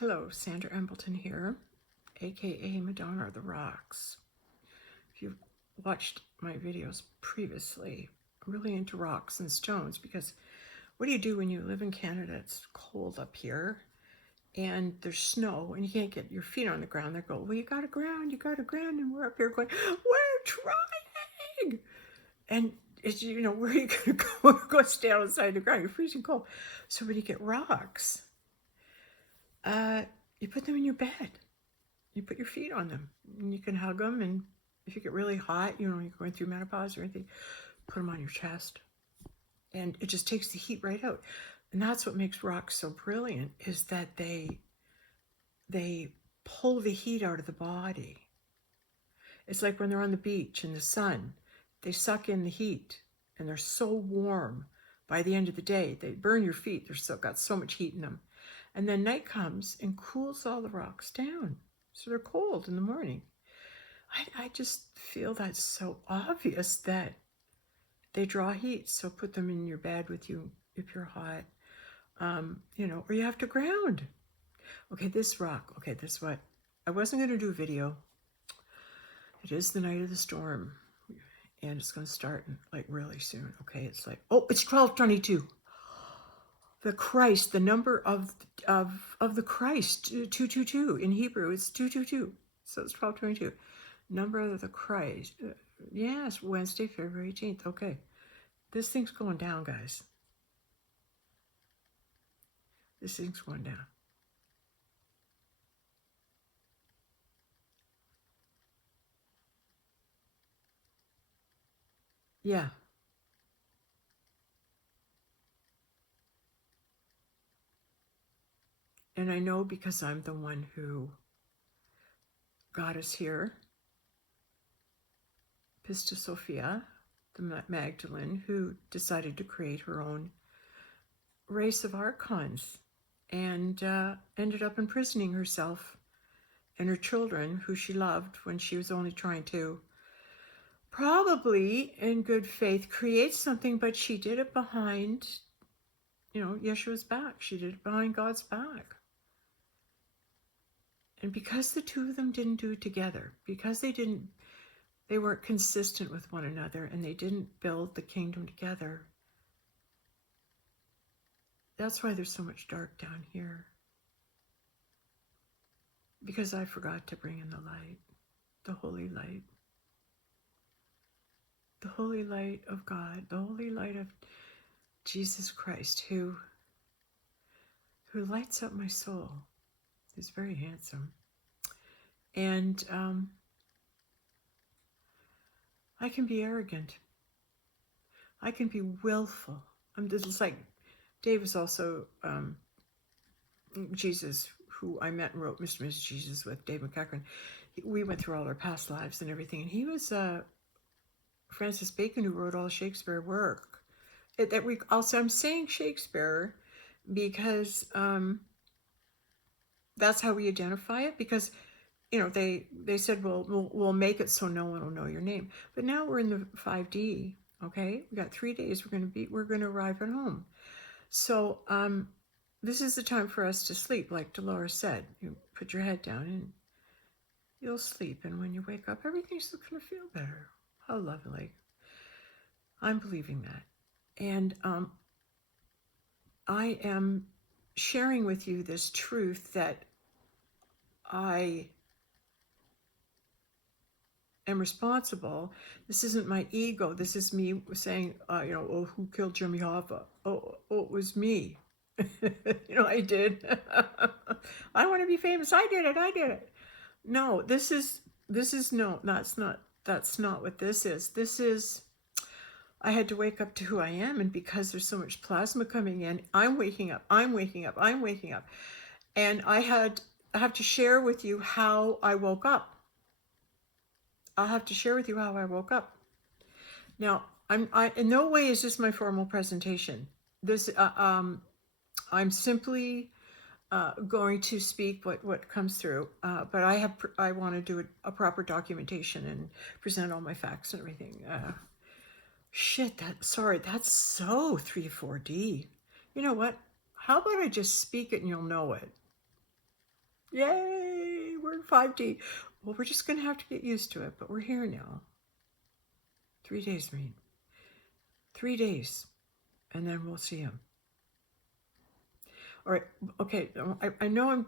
Hello, Sandra Embleton here, aka Madonna of the Rocks. If you've watched my videos previously, I'm really into rocks and stones because what do you do when you live in Canada? It's cold up here and there's snow and you can't get your feet on the ground. They go, well, you got to ground, and we're up here going, we're trying. And it's, where are you going to go? Go stand outside the ground. You're freezing cold. So when you get rocks, you put them in your bed. You put your feet on them and you can hug them. And if you get really hot, you're going through menopause or anything, put them on your chest. And it just takes the heat right out. And that's what makes rocks so brilliant, is that they pull the heat out of the body. It's like when they're on the beach in the sun, they suck in the heat and they're so warm by the end of the day. They burn your feet. They've got so much heat in them. And then night comes and cools all the rocks down. So they're cold in the morning. I just feel that's so obvious that they draw heat. So put them in your bed with you if you're hot, or you have to ground. Okay, this rock. Okay, this is what I wasn't going to do a video. It is the night of the storm, and it's going to start like really soon. Okay, it's like, oh, it's 12:22. The Christ, the number of the Christ, 222 in Hebrew, it's 222. So it's 12:22. Number of the Christ. Yes, Wednesday, February 18th. Okay. This thing's going down, guys. This thing's going down. Yeah. And I know because I'm the one who got us here. Pista Sophia, the Magdalene, who decided to create her own race of archons and ended up imprisoning herself and her children, who she loved, when she was only trying to, probably in good faith, create something, but she did it behind, Yeshua's back. She did it behind God's back. And because the two of them didn't do it together, because they weren't consistent with one another and they didn't build the kingdom together, that's why there's so much dark down here. Because I forgot to bring in the light, the holy light. The holy light of God, the holy light of Jesus Christ, who lights up my soul. He's very handsome. And I can be arrogant. I can be willful. It's like Dave is also Jesus, who I met and wrote Mr. and Mrs. Jesus with, Dave McEachran. We went through all our past lives and everything. And he was Francis Bacon, who wrote all Shakespeare work. I'm saying Shakespeare because that's how we identify it, because they said, well, we'll make it so no one will know your name. But now we're in the 5D. Okay, we got 3 days. We're going to arrive at home. So this is the time for us to sleep, like Dolores said. You put your head down and you'll sleep, and when you wake up, everything's going to feel better. How lovely. I'm believing that. And I am sharing with you this truth that I am responsible. This isn't my ego. This is me saying, oh, who killed Jimmy Hoffa? Oh, it was me. I did. I want to be famous. I did it. No, that's not what this is. This is, I had to wake up to who I am, and because there's so much plasma coming in, I'm waking up. And I have to share with you how I woke up. I'll have to share with you how I woke up. Now, I in no way is this my formal presentation. This I'm simply going to speak what comes through, but I want to do a proper documentation and present all my facts and everything. That's so 3-4D. You know what? How about I just speak it and you'll know it? Yay, we're in 5D. Well, we're just going to have to get used to it, but we're here now. 3 days, Marine. 3 days, and then we'll see him. All right, okay, I know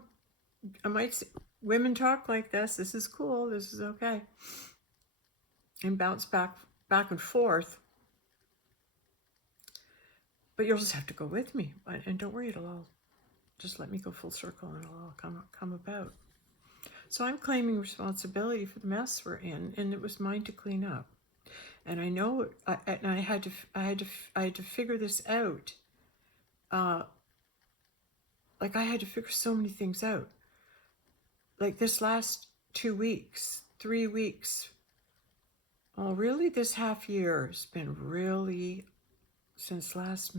I might say, women talk like this. This is cool. This is okay. And bounce back and forth. But you'll just have to go with me. And don't worry, it'll all just let me go full circle and it'll all come about. So I'm claiming responsibility for the mess we're in, and it was mine to clean up. And I know, and I had to figure this out. Like I had to figure so many things out. Like this last 2 weeks, 3 weeks. Oh, really? This half year has been really since last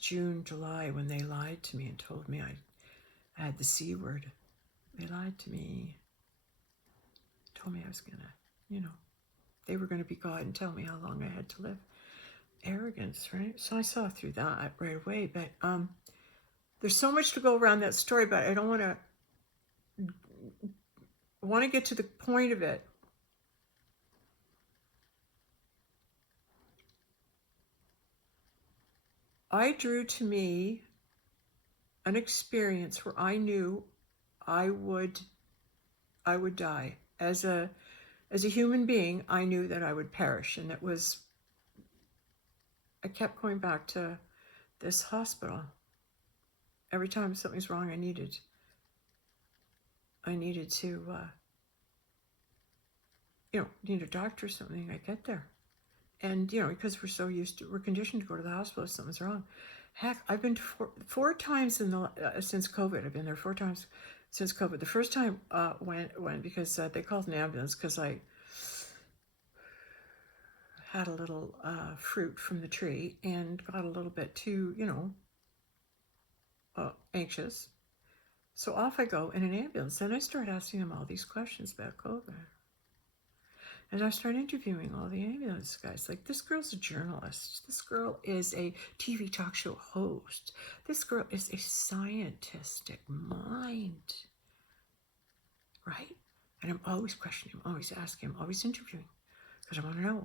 June, July, when they lied to me and told me I had the C word. They lied to me. Told me I was gonna, they were gonna be God and tell me how long I had to live. Arrogance, right? So I saw through that right away. But there's so much to go around that story, but I don't want to. I want to get to the point of it. I drew to me an experience where I knew I would die. As a human being, I knew that I would perish, and I kept going back to this hospital. Every time something's wrong, I needed to, need a doctor or something. I get there. And, because we're conditioned to go to the hospital if something's wrong. Heck, I've been to four times since COVID. I've been there 4 times since COVID. The first time when because they called an ambulance because I had a little fruit from the tree and got a little bit too, anxious. So off I go in an ambulance. Then I start asking them all these questions about COVID. And I started interviewing all the ambulance guys. Like, this girl's a journalist. This girl is a TV talk show host. This girl is a scientific mind. Right? And I'm always questioning him, always asking him, always interviewing. Because I want to know.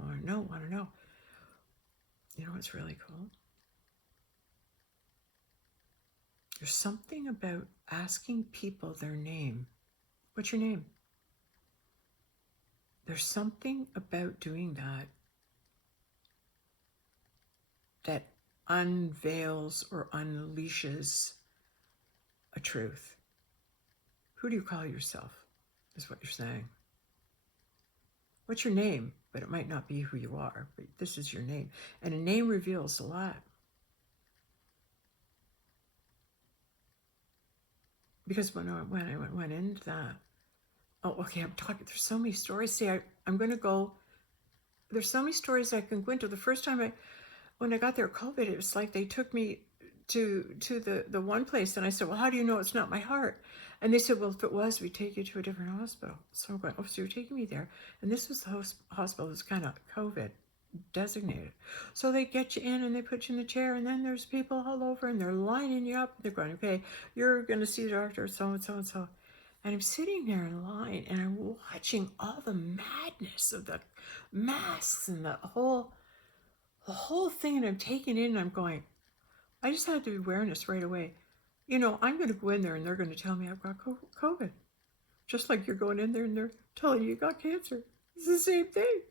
You know what's really cool? There's something about asking people their name. What's your name? There's something about doing that unveils or unleashes a truth. Who do you call yourself, is what you're saying. What's your name? But it might not be who you are, but this is your name. And a name reveals a lot. Because when I went into that, oh, okay, I'm talking, there's so many stories. See, I'm going to go, there's so many stories I can go into. The first time when I got there, COVID, it was like they took me to the one place, and I said, well, how do you know it's not my heart? And they said, well, if it was, we'd take you to a different hospital. So I'm going, oh, so you're taking me there. And this was the hospital that's kind of COVID designated. So they get you in and they put you in the chair, and then there's people all over and they're lining you up. They're going, okay, you're going to see Dr. So-and-so and so. And I'm sitting there in line and I'm watching all the madness of the masks and the whole thing, and I'm taking it in and I'm going, I just had the awareness right away. I'm going to go in there and they're going to tell me I've got COVID. Just like you're going in there and they're telling you got cancer. It's the same thing,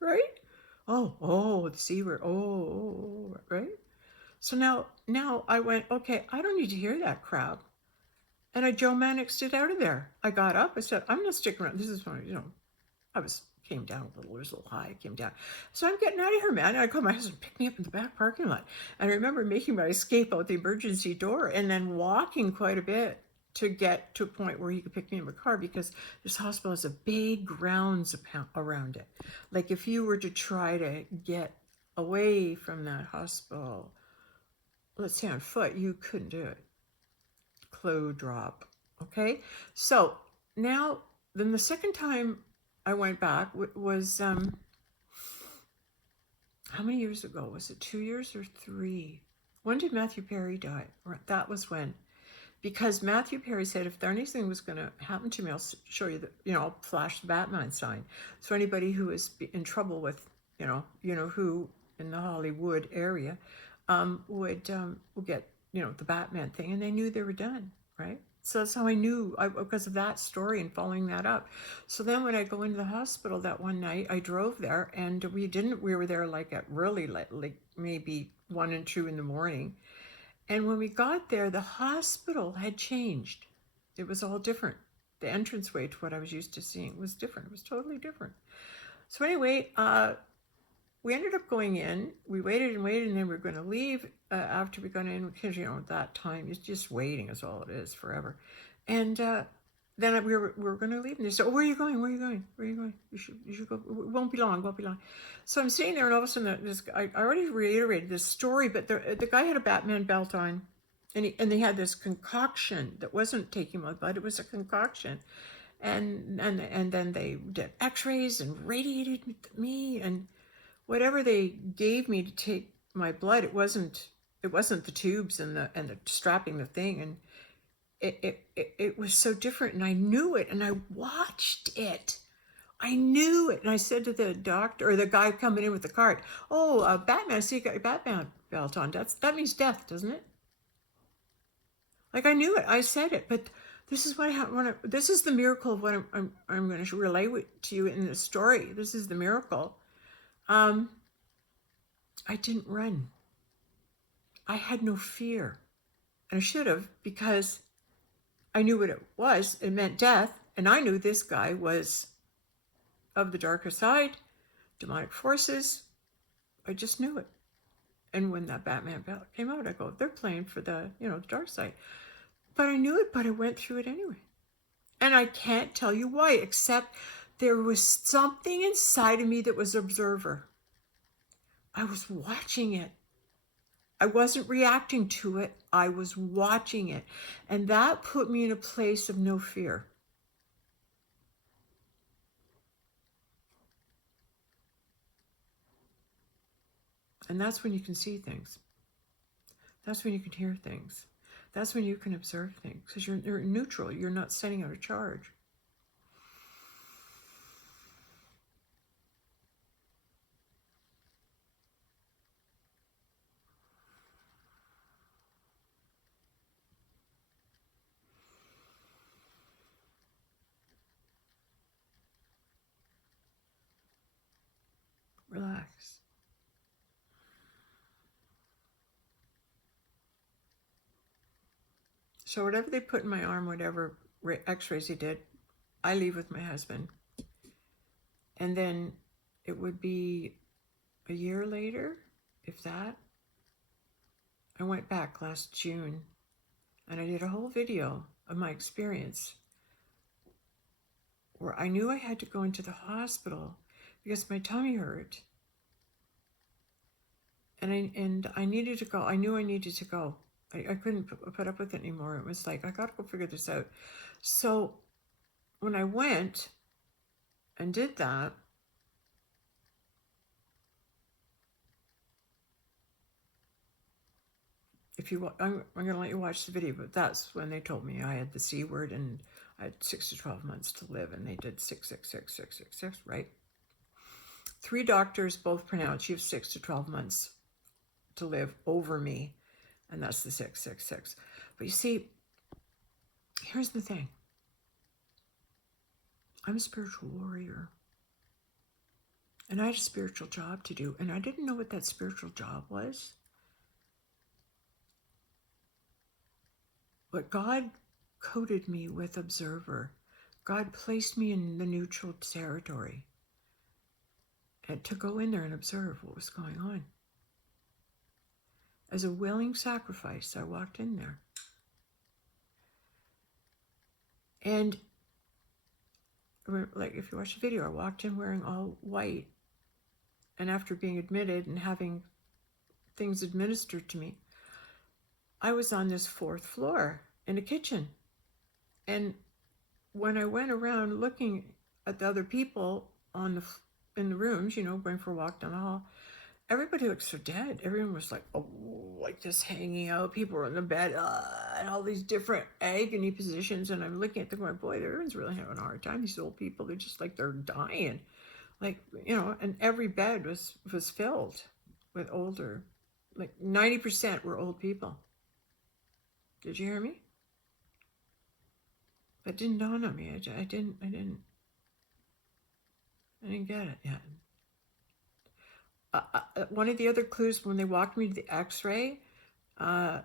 right? Oh, the C word. Oh, right? So now I went, okay, I don't need to hear that crap. And I Joe Mannixed it out of there. I got up. I said, I'm not sticking around. This is when, I came down a little. It was a little high. I came down. So I'm getting out of here, man. And I called my husband, pick me up in the back parking lot. And I remember making my escape out the emergency door and then walking quite a bit to get to a point where he could pick me in my car, because this hospital has a big grounds around it. Like, if you were to try to get away from that hospital, let's say on foot, you couldn't do it. Clo drop. Okay, so now then the second time I went back was how many years ago? Was it 2 years or 3? When did Matthew Perry die? That was when, because Matthew Perry said if there anything was going to happen to me, I'll show you the, I'll flash the Batman sign. So anybody who is in trouble with, who in the Hollywood area, would get, the Batman thing, and they knew they were done, right? So that's how I knew, because of that story and following that up. So then when I go into the hospital that one night, I drove there, and we were there like at really like maybe 1 and 2 in the morning. And when we got there, the hospital had changed. It was all different. The entranceway to what I was used to seeing was different. It was totally different. So anyway, we ended up going in. We waited and waited, and then we were going to leave after we got in, because, at that time, it's just waiting is all it is, forever. And then we were going to leave, and they said, "Oh, where are you going? Where are you going? Where are you going? You should go. It won't be long. Won't be long." So I'm sitting there, and all of a sudden, I already reiterated this story, but the guy had a Batman belt on, and they had this concoction that wasn't taking my blood; it was a concoction, and then they did X-rays and radiated me, and whatever they gave me to take my blood, it wasn't the tubes and the strapping the thing, and it was so different, and I knew it, and I watched it. I knew it, and I said to the doctor, or the guy coming in with the cart, "Oh, Batman, see, you got your Batman belt on. That means death, doesn't it?" Like, I knew it. I said it, but this is what happened. This is the miracle of what I'm going to relay to you in this story. This is the miracle. I didn't run. I had no fear, and I should have, because I knew what it was. It meant death, and I knew this guy was of the darker side, demonic forces. I just knew it. And when that Batman belt came out, I go, they're playing for the, the dark side. But I knew it, but I went through it anyway. And I can't tell you why, except there was something inside of me that was observer. I was watching it. I wasn't reacting to it. I was watching it. And that put me in a place of no fear. And that's when you can see things. That's when you can hear things. That's when you can observe things, because you're neutral. You're not sending out a charge. Relax. So whatever they put in my arm, whatever x-rays they did, I leave with my husband. And then it would be a year later, if that, I went back last June, and I did a whole video of my experience where I knew I had to go into the hospital because my tummy hurt. And I needed to go. I knew I needed to go. I couldn't put up with it anymore. It was like, I got to go figure this out. So when I went and did that, I'm going to let you watch the video, but that's when they told me I had the C word and I had 6 to 12 months to live, and they did 666, right? 3 doctors both pronounced you have 6 to 12 months to live over me, and that's the 666. But you see, here's the thing. I'm a spiritual warrior, and I had a spiritual job to do, and I didn't know what that spiritual job was. But God coated me with observer. God placed me in the neutral territory, and to go in there and observe what was going on. As a willing sacrifice, I walked in there. And like, if you watch the video, I walked in wearing all white. And after being admitted and having things administered to me, I was on this 4th floor in a kitchen. And when I went around looking at the other people in the rooms, going for a walk down the hall, everybody looked so dead. Everyone was like, oh, like just hanging out. People were in the bed, and all these different agony positions. And I'm looking at them going, boy, everyone's really having a hard time. These old people, they're just like they're dying. Like, and every bed was filled with older, like 90% were old people. Did you hear me? That didn't dawn on me. I didn't get it yet. One of the other clues, when they walked me to the X-ray, the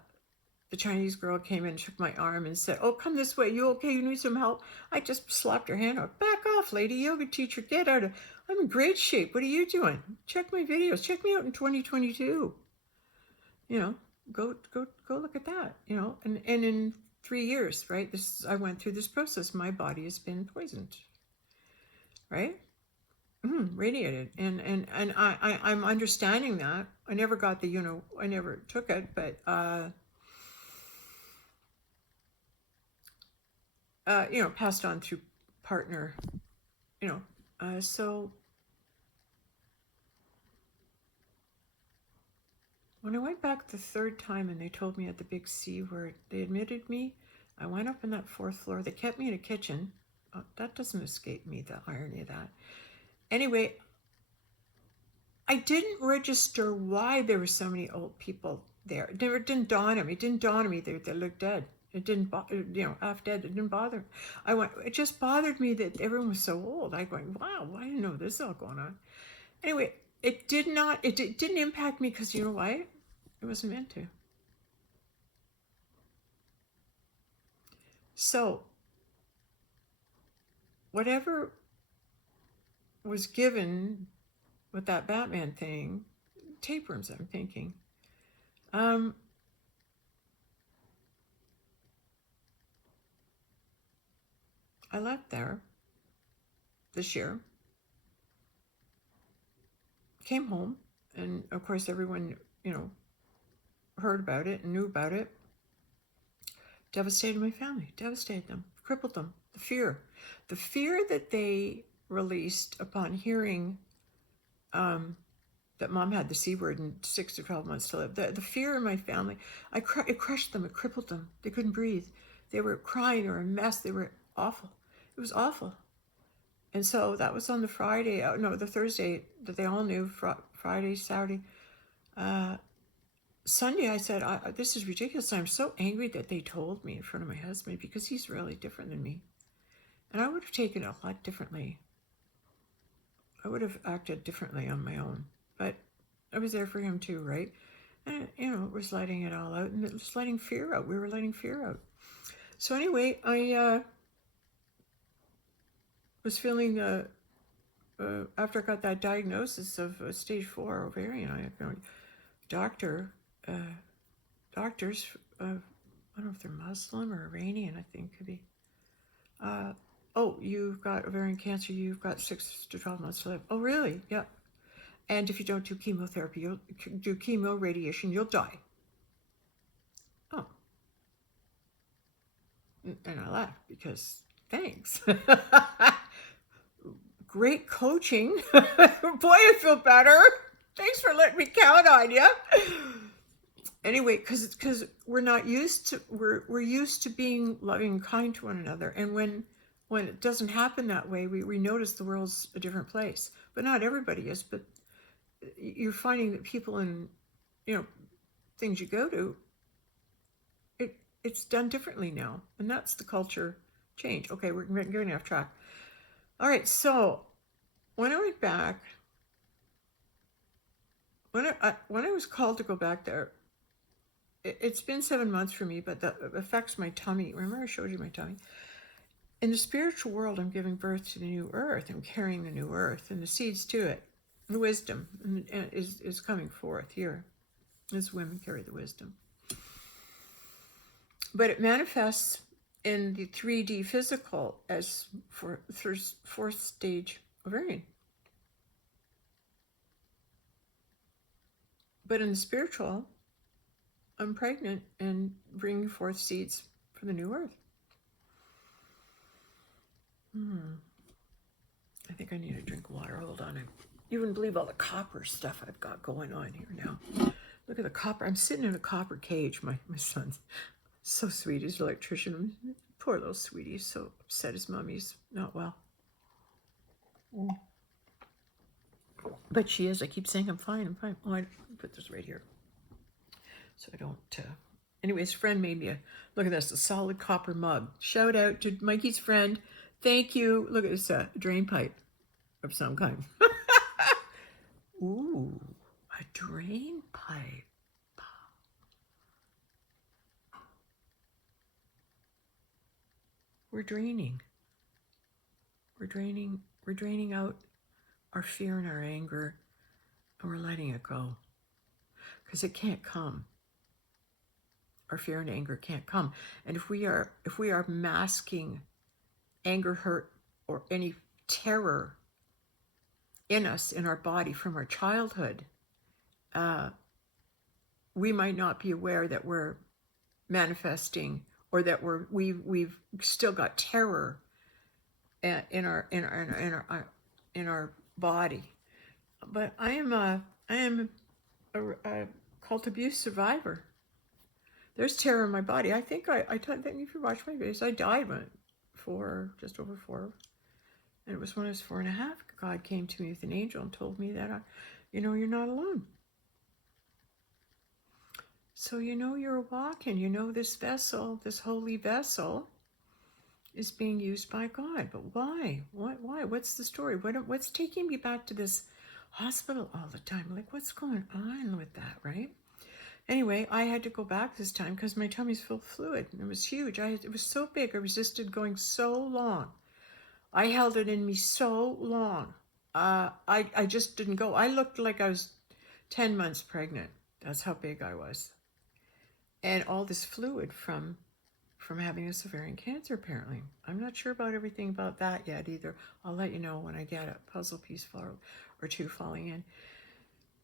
Chinese girl came in, took my arm, and said, "Oh, come this way. You okay? You need some help?" I just slapped her hand out. "Back off, lady. Yoga teacher. Get out of. I'm in great shape. What are you doing? Check my videos. Check me out in 2022. Go look at that. And in 3 years, right? I went through this process. My body has been poisoned, right? Radiated, and I'm understanding that. I never got I never took it, but passed on through partner, so when I went back the third time and they told me at the big C word, they admitted me. I went up on that fourth floor. They kept me in a kitchen. That doesn't escape me, the irony of that. Anyway, I didn't register why there were so many old people there. It didn't dawn on me. It didn't dawn on me they looked dead. It didn't, half dead. It didn't bother. It just bothered me that everyone was so old. I going, wow, I didn't know this all going on. Anyway, it didn't impact me because you know why? It wasn't meant to. So, whatever was given with that Batman thing, tapeworms, I'm thinking. I left there this year, came home, and of course everyone, heard about it and knew about it. Devastated my family, devastated them, crippled them. The fear that they released upon hearing that mom had the C word in 6 to 12 months to live. The fear in my family, it crushed them, it crippled them. They couldn't breathe. They were crying, they were a mess, they were awful. It was awful. And so that was on the the Thursday that they all knew, Friday, Saturday. Sunday, I said, this is ridiculous. I'm so angry that they told me in front of my husband because he's really different than me. And I would have taken it a lot differently. I would have acted differently on my own. But I was there for him too, right? And, it was letting it all out. And it was letting fear out. We were letting fear out. So anyway, I was feeling, after I got that diagnosis of stage 4 ovarian, I found doctors, I don't know if they're Muslim or Iranian, I think could be. Oh, you've got ovarian cancer, you've got 6 to 12 months to live. Oh, really? Yeah. And if you don't do chemotherapy, you'll do chemo radiation, you'll die. Oh. And I laughed because, thanks. Great coaching. Boy, I feel better. Thanks for letting me count on you. Anyway, because we're not used to, we're used to being loving and kind to one another. And when it doesn't happen that way, we notice the world's a different place. But not everybody is. But you're finding that people in, things you go to, it's done differently now. And that's the culture change. Okay, we're getting off track. All right, so when I went back, when I was called to go back there, it's been 7 months for me, but that affects my tummy. Remember I showed you my tummy? In the spiritual world, I'm giving birth to the new earth. I'm carrying the new earth and the seeds to it. The wisdom is coming forth here as women carry the wisdom. But it manifests in the 3D physical as for fourth stage ovarian. But in the spiritual, I'm pregnant and bringing forth seeds for the new earth. I think I need a drink of water. Hold on. You wouldn't believe all the copper stuff I've got going on here now. Look at the copper. I'm sitting in a copper cage. My son's so sweet. He's an electrician. Poor little sweetie. He's so upset his mommy's not well. But she is. I keep saying I'm fine. I'm fine. Oh, I put this right here so I don't. Anyway, his friend made me a, look at this, a solid copper mug. Shout out to Mikey's friend. Thank you. Look at this, drain pipe of some kind. Ooh, a drain pipe. We're draining. We're draining out our fear and our anger, and we're letting it go. Because it can't come. Our fear and anger can't come. And if we are masking anger, hurt, or any terror in us, in our body from our childhood, we might not be aware that we're manifesting, or that we've still got terror in our body. But I am a cult abuse survivor. There's terror in my body. I think if you watch my videos, I died when just over 4, and it was when I was 4.5. God came to me with an angel and told me that, you're not alone. So you're walking. This vessel, this holy vessel, is being used by God. But why? Why? What's the story? What's taking me back to this hospital all the time? Like, what's going on with that, right? Anyway, I had to go back this time because my tummy's full of fluid. It was huge. It was so big. I resisted going so long. I held it in me so long. I just didn't go. I looked like I was 10 months pregnant. That's how big I was. And all this fluid from having a ovarian cancer, apparently. I'm not sure about everything about that yet either. I'll let you know when I get a puzzle piece or two falling in.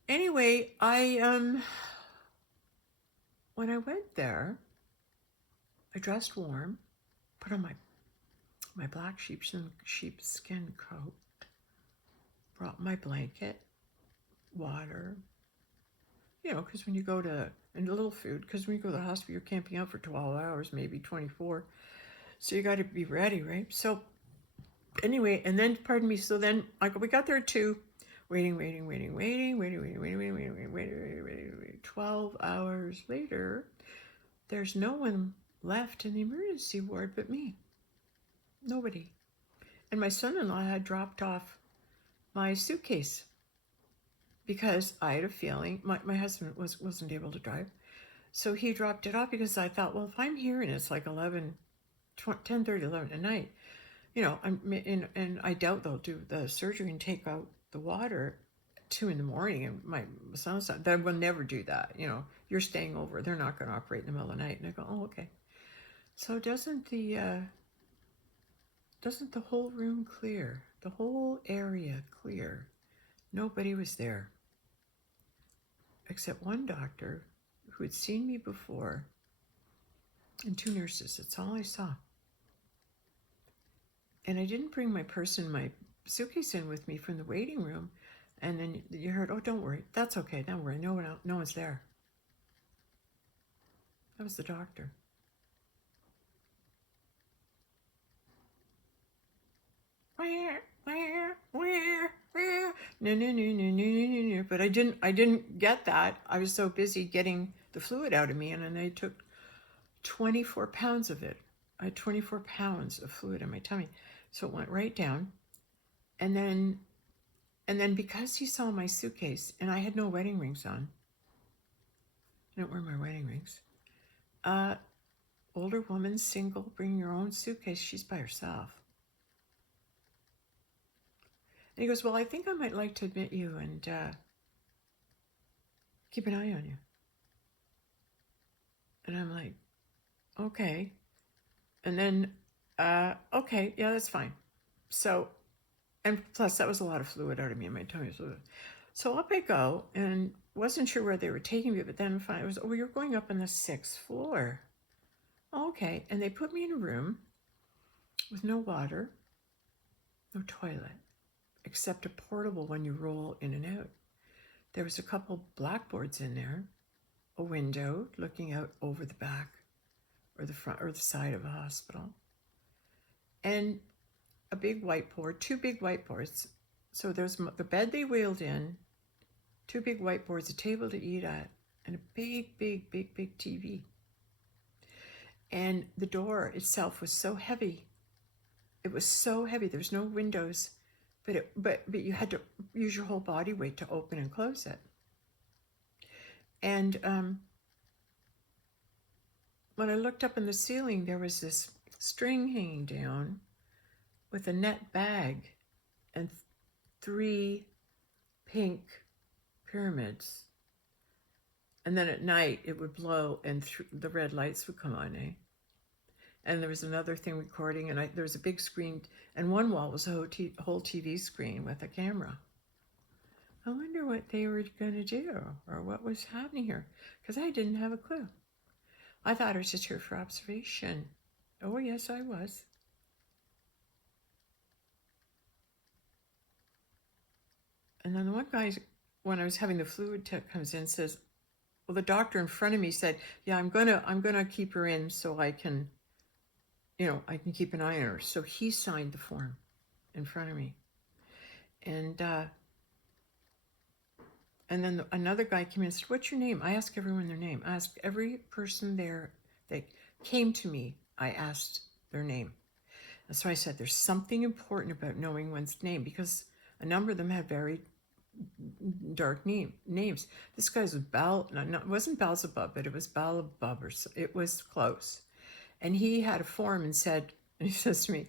Anyway, when I went there, I dressed warm, put on my black sheepskin coat, brought my blanket, water, because when you go to, and a little food, because when you go to the hospital, you're camping out for 12 hours, maybe 24. So you got to be ready, right? So anyway, and then, pardon me, so then we got there at 2, waiting. 12 hours later, there's no one left in the emergency ward but me. Nobody. And my son-in-law had dropped off my suitcase because I had a feeling my husband wasn't able to drive. So he dropped it off because I thought, well, if I'm here and it's like 10:30, 11 at night, and I doubt they'll do the surgery and take out the water at 2 in the morning. And my son's they will never do that. You're staying over. They're not going to operate in the middle of the night. And I go, oh, okay. So doesn't the whole room clear? The whole area clear? Nobody was there except one doctor who had seen me before and 2 nurses. That's all I saw. And I didn't bring my suitcase in with me from the waiting room. And then you heard, oh, don't worry. That's okay. Don't worry. No one's there. That was the doctor. Where? No. But I didn't get that. I was so busy getting the fluid out of me, and then they took 24 pounds of it. I had 24 pounds of fluid in my tummy. So it went right down. And then because he saw my suitcase, and I had no wedding rings on. I don't wear my wedding rings. Older woman, single, bring your own suitcase. She's by herself. And he goes, well, I think I might like to admit you and keep an eye on you. And I'm like, okay. And then, okay, yeah, that's fine. So, and plus that was a lot of fluid out of me in my tummy. So up I go, and wasn't sure where they were taking me, but then finally it was, oh, you're going up on the 6th floor. Okay. And they put me in a room with no water, no toilet. except a portable one you roll in and out. There was a couple blackboards in there, a window looking out over the back or the front or the side of a hospital, and a big whiteboard, two big whiteboards. So there's the bed they wheeled in, two big whiteboards, a table to eat at, and a big TV. And the door itself was so heavy. It was so heavy. There was no windows, but you had to use your whole body weight to open and close it. And when I looked up in the ceiling, there was this string hanging down with a net bag and 3 pink pyramids. And then at night it would blow and the red lights would come on, eh? And there was another thing recording, and there was a big screen, and one wall was a whole TV screen with a camera. I wonder what they were going to do or what was happening here, because I didn't have a clue. I thought I was just here for observation. Oh, yes, I was. And then the one guy, when I was having the fluid tech, comes in and says, well, the doctor in front of me said, yeah, I'm gonna keep her in so I can, I can keep an eye on her. So he signed the form in front of me. And then another guy came in and said, what's your name? I asked everyone their name. I asked every person there that came to me, I asked their name. And so I said, there's something important about knowing one's name, because a number of them had very dark names. This guy's it wasn't Beelzebub, but it was Balabub, or so, it was close. And he had a form and he says to me,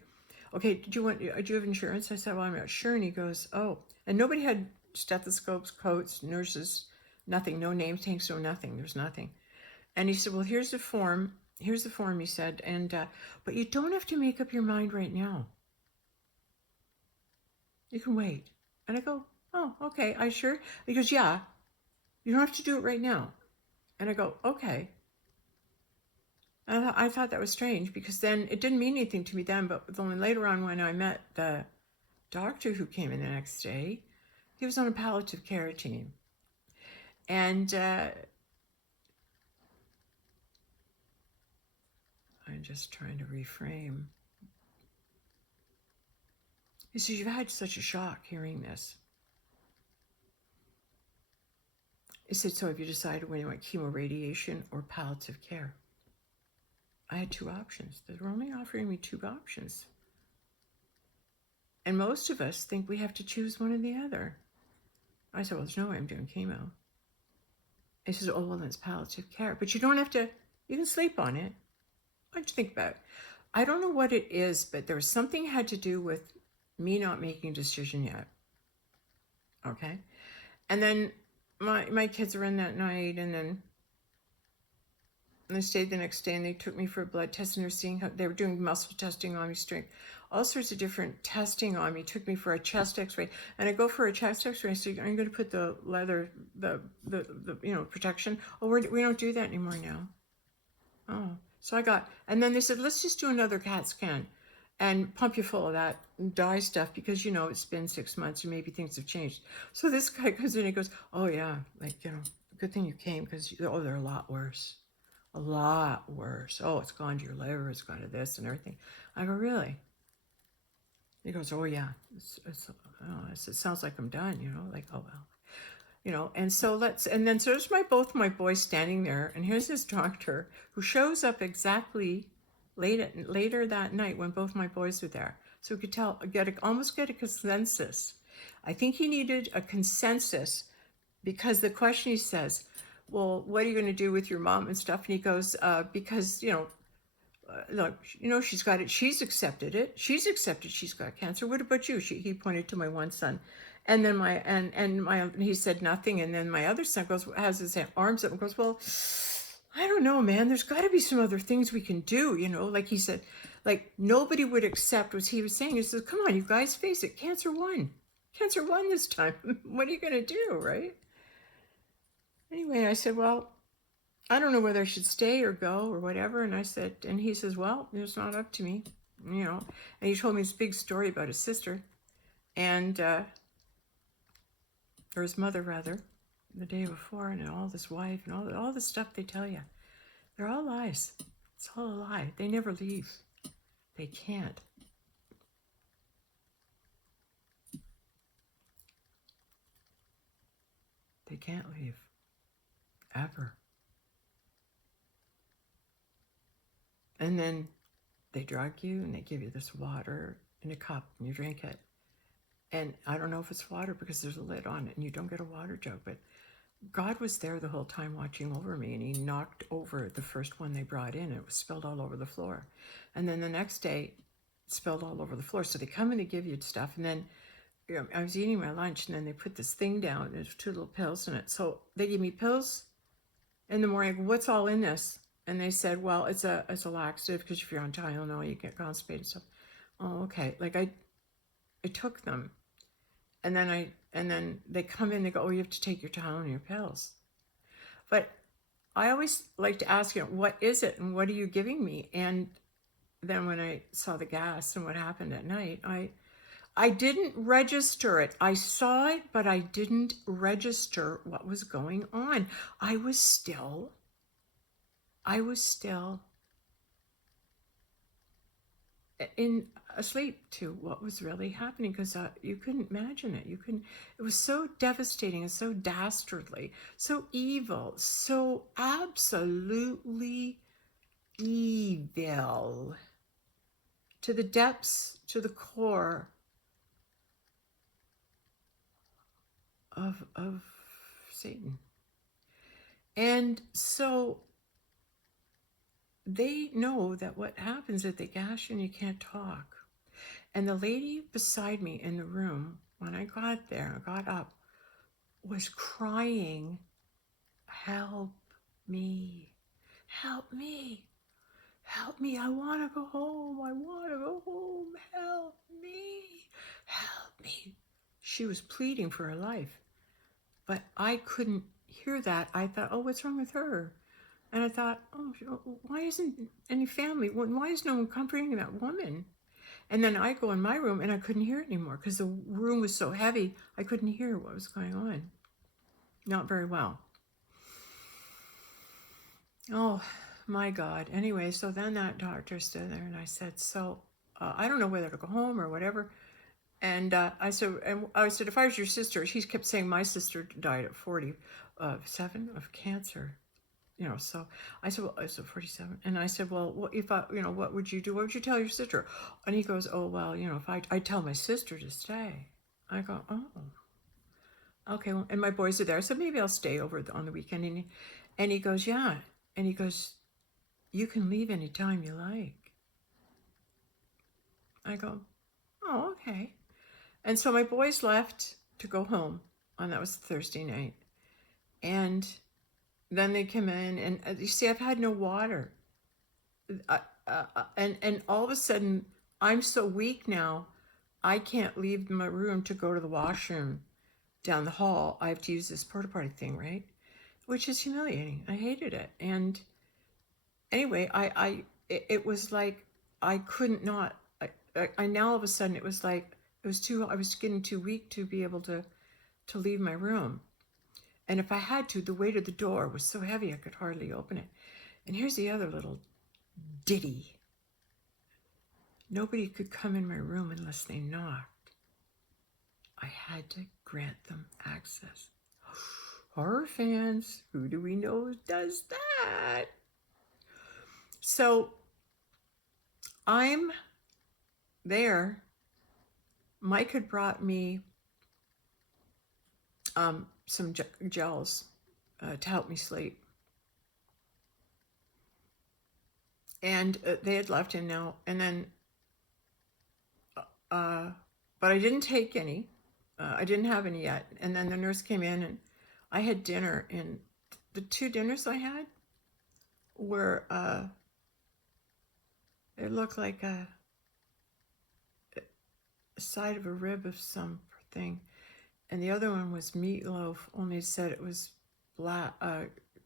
okay, do you have insurance? I said, well, I'm not sure. And he goes, oh, and nobody had stethoscopes, coats, nurses, nothing, no name tags, no nothing. There's nothing. And he said, well, here's the form, he said, and but you don't have to make up your mind right now. You can wait. And I go, oh, okay, I sure? He goes, yeah, you don't have to do it right now. And I go, okay. And I thought that was strange, because then it didn't mean anything to me then, but only later on when I met the doctor who came in the next day, he was on a palliative care team. And I'm just trying to reframe. He says, you've had such a shock hearing this. He said, so have you decided when you want chemoradiation or palliative care? I had 2 options. They were only offering me 2 options. And most of us think we have to choose one or the other. I said, well, there's no way I'm doing chemo. He says, oh, well, that's palliative care. But you don't have to, you can sleep on it. What do you think about it? I don't know what it is, but there was something had to do with me not making a decision yet. Okay? And then my kids were in that night, and then I stayed the next day, and they took me for a blood test, and they're seeing how they were doing muscle testing on me, strength, all sorts of different testing on me. Took me for a chest x-ray, and I go for a chest x-ray. So I'm going to put the leather, the protection. Oh, we don't do that anymore now. Oh, so and then they said, let's just do another CAT scan and pump you full of that dye stuff, because it's been 6 months and maybe things have changed. So this guy comes in and goes, oh yeah, good thing you came, because they're a lot worse. A lot worse. Oh, it's gone to your liver, it's gone to this and everything. I go, really? He goes, oh yeah. I said, sounds like I'm done, like, oh well. And so there's both my boys standing there, and here's this doctor who shows up exactly later that night when both my boys were there. So we could almost get a consensus. I think he needed a consensus, because the question, he says, well, what are you going to do with your mom and stuff? And he goes, because, look, she's got it. She's accepted it. She's accepted she's got cancer. What about you? He pointed to my one son. And then he said nothing. And then my other son has his arms up and goes, well, I don't know, man. There's got to be some other things we can do, like he said, like nobody would accept what he was saying. He says, come on, you guys, face it. Cancer won this time. What are you going to do, right? Anyway, I said, well, I don't know whether I should stay or go or whatever. And he says, well, it's not up to me, And he told me this big story about his sister. and or his mother rather, the day before, and all this wife and all the stuff they tell you. They're all lies. It's all a lie. They never leave. They can't. They can't leave. Ever. And then they drug you and they give you this water in a cup and you drink it. And I don't know if it's water because there's a lid on it and you don't get a water jug, but God was there the whole time watching over me, and he knocked over the first one they brought in. It was spilled all over the floor. And then the next day, it spilled all over the floor. So they come and they give you stuff. And then I was eating my lunch, and then they put this thing down. There's 2 little pills in it. So they give me pills in the morning. I go, what's all in this? And they said, well, it's a laxative because if you're on Tylenol, you get constipated and stuff. Oh, okay. Like I took them. And then they come in, they go, oh, you have to take your Tylenol and your pills. But I always like to ask, what is it and what are you giving me? And then when I saw the gas and what happened at night, I didn't register it. I saw it, but I didn't register what was going on. I was still in asleep to what was really happening, because you couldn't imagine it. It was so devastating and so dastardly, so evil, so absolutely evil, to the depths, to the core of Satan. And so they know that what happens is they gash you and you can't talk. And the lady beside me in the room, when I got there, I got up, was crying, help me, help me, help me, I want to go home, I want to go home, help me, help me. She was pleading for her life, but I couldn't hear that. I thought, oh, what's wrong with her? And I thought, oh, why isn't any family? Why is no one comforting that woman? And then I go in my room and I couldn't hear it anymore because the room was so heavy. I couldn't hear what was going on. Not very well. Oh, my God. Anyway, so then that doctor stood there and I said, so I don't know whether to go home or whatever. And I said, if I was your sister, she kept saying my sister died at 47 of cancer. So I said, well, I said 47. And I said, well, if I, what would you do? What would you tell your sister? And he goes, oh, well, if I tell my sister to stay. I go, oh, okay. Well, and my boys are there. I said, maybe I'll stay over on the weekend. And he goes, yeah. And he goes, you can leave anytime you like. I go, oh, okay. And so my boys left to go home. And that was Thursday night. And then they come in, and you see, I've had no water. And all of a sudden, I'm so weak now, I can't leave my room to go to the washroom down the hall. I have to use this porta potty thing, right? Which is humiliating. I hated it. And anyway, it was like I couldn't not. I now all of a sudden it was like I was getting too weak to be able to leave my room. And if I had to, the weight of the door was so heavy I could hardly open it. And here's the other little ditty. Nobody could come in my room unless they knocked. I had to grant them access. Horror fans, who do we know does that? So I'm there. Mike had brought me some gels to help me sleep. And they had left in now. And then, but I didn't take any. I didn't have any yet. And then the nurse came in and I had dinner. And the 2 dinners I had were, it looked like a side of a rib of something. And the other one was meatloaf, only it said it was black,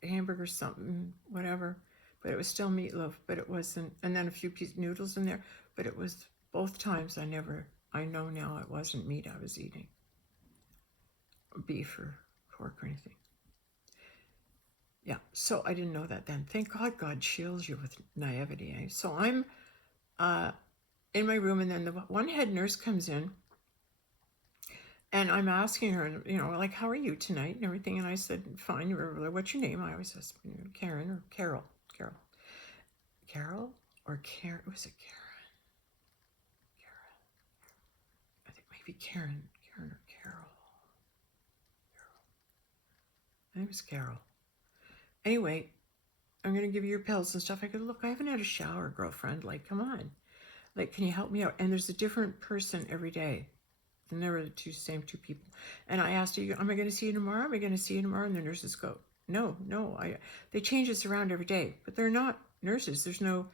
hamburger something, whatever. But it was still meatloaf, but it wasn't. And then a few pieces noodles in there. But it was both times I never I know now it wasn't meat I was eating, or beef or pork or anything. Yeah, so I didn't know that then. Thank God God shields you with naivety. Eh? So I'm in my room, and then the one head nurse comes in, and I'm asking her, like, how are you tonight and everything? And I said, fine. What's your name? I always ask, Karen or Carol. Carol or Karen? Was it Karen? I think maybe Karen or Carol. I think it was Carol. Anyway, I'm going to give you your pills and stuff. I go, look, I haven't had a shower, girlfriend. Like, come on. Like, can you help me out? And there's a different person every day. And never the same two people. And I asked her, am I going to see you tomorrow? Am I going to see you tomorrow? And the nurses go, no. They change us around every day, but they're not nurses. There's no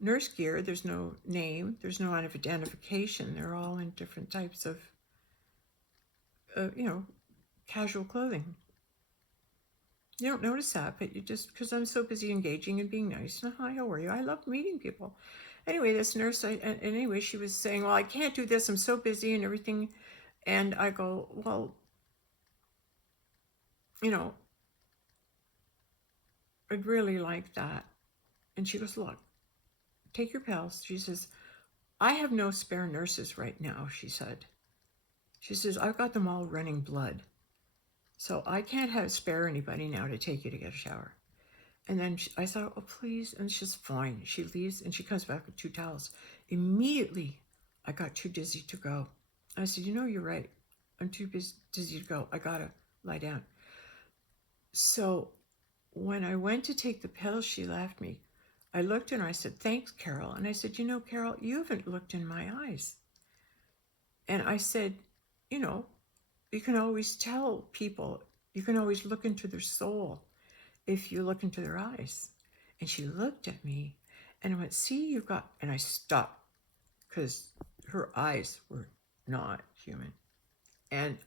nurse gear. There's no name. There's no identification. They're all in different types of, casual clothing. You don't notice that, but you just, because I'm so busy engaging and being nice. And hi, how are you? I love meeting people. Anyway, this nurse, anyway, she was saying, well, I can't do this. I'm so busy and everything. And I go, well, I'd really like that. And she goes, look, take your pills. She says, I have no spare nurses right now, she said. She says, I've got them all running blood. So I can't spare anybody now to take you to get a shower. And then I thought, oh, please. And she's fine. She leaves and she comes back with 2 towels. Immediately, I got too dizzy to go. I said, you're right. I'm too dizzy to go. I got to lie down. So when I went to take the pills, she left me. I looked and I said, thanks, Carol. And I said, Carol, you haven't looked in my eyes. And I said, you can always tell people, you can always look into their soul if you look into their eyes. And she looked at me and I went, see, and I stopped because her eyes were not human. And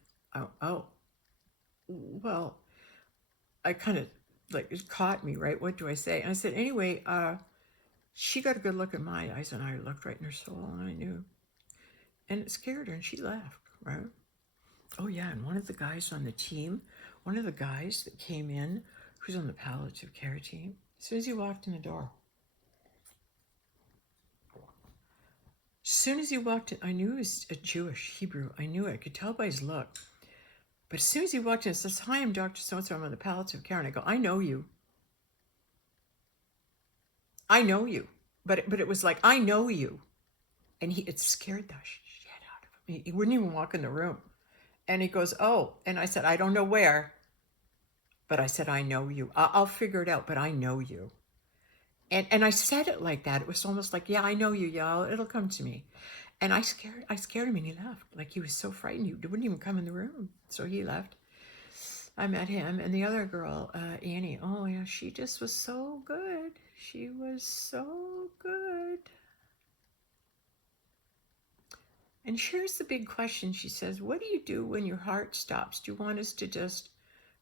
well, I kind of, like, it caught me, right? What do I say? And I said, anyway, she got a good look in my eyes and I looked right in her soul and I knew. And it scared her and she left, right? Oh, yeah, and one of the guys on the team, one of the guys that came in, who's on the palliative care team, as soon as he walked in the door, I knew he was a Jewish Hebrew. I knew it. I could tell by his look. But as soon as he walked in and says, hi, I'm Dr. So-and-so, I'm on the palliative care. And I go, I know you. I know you. But it was like, I know you. And it scared the shit out of him. He wouldn't even walk in the room. And he goes, oh. And I said, I don't know where. But I said, I know you. I'll figure it out, but I know you. And I said it like that. It was almost like, yeah, I know you. Yeah, it'll come to me. And I scared him and he left. Like, he was so frightened. He wouldn't even come in the room. So he left. I met him. And the other girl, Annie, oh yeah, she just was so good. She was so good. And here's the big question. She says, what do you do when your heart stops? Do you want us to just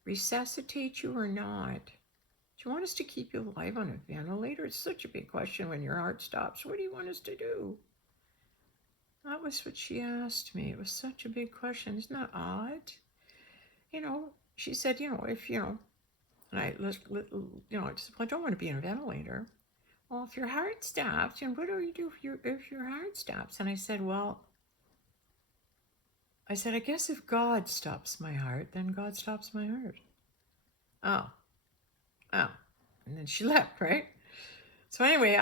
resuscitate you or not? Do you want us to keep you alive on a ventilator? It's such a big question when your heart stops. What do you want us to do? That was what she asked me. It was such a big question. Isn't that odd? She said, if, and I said, I don't want to be in a ventilator. Well, if your heart stops, what do you do if your heart stops? And I said, I guess if God stops my heart, then God stops my heart. Oh. And then she left, right? So anyway,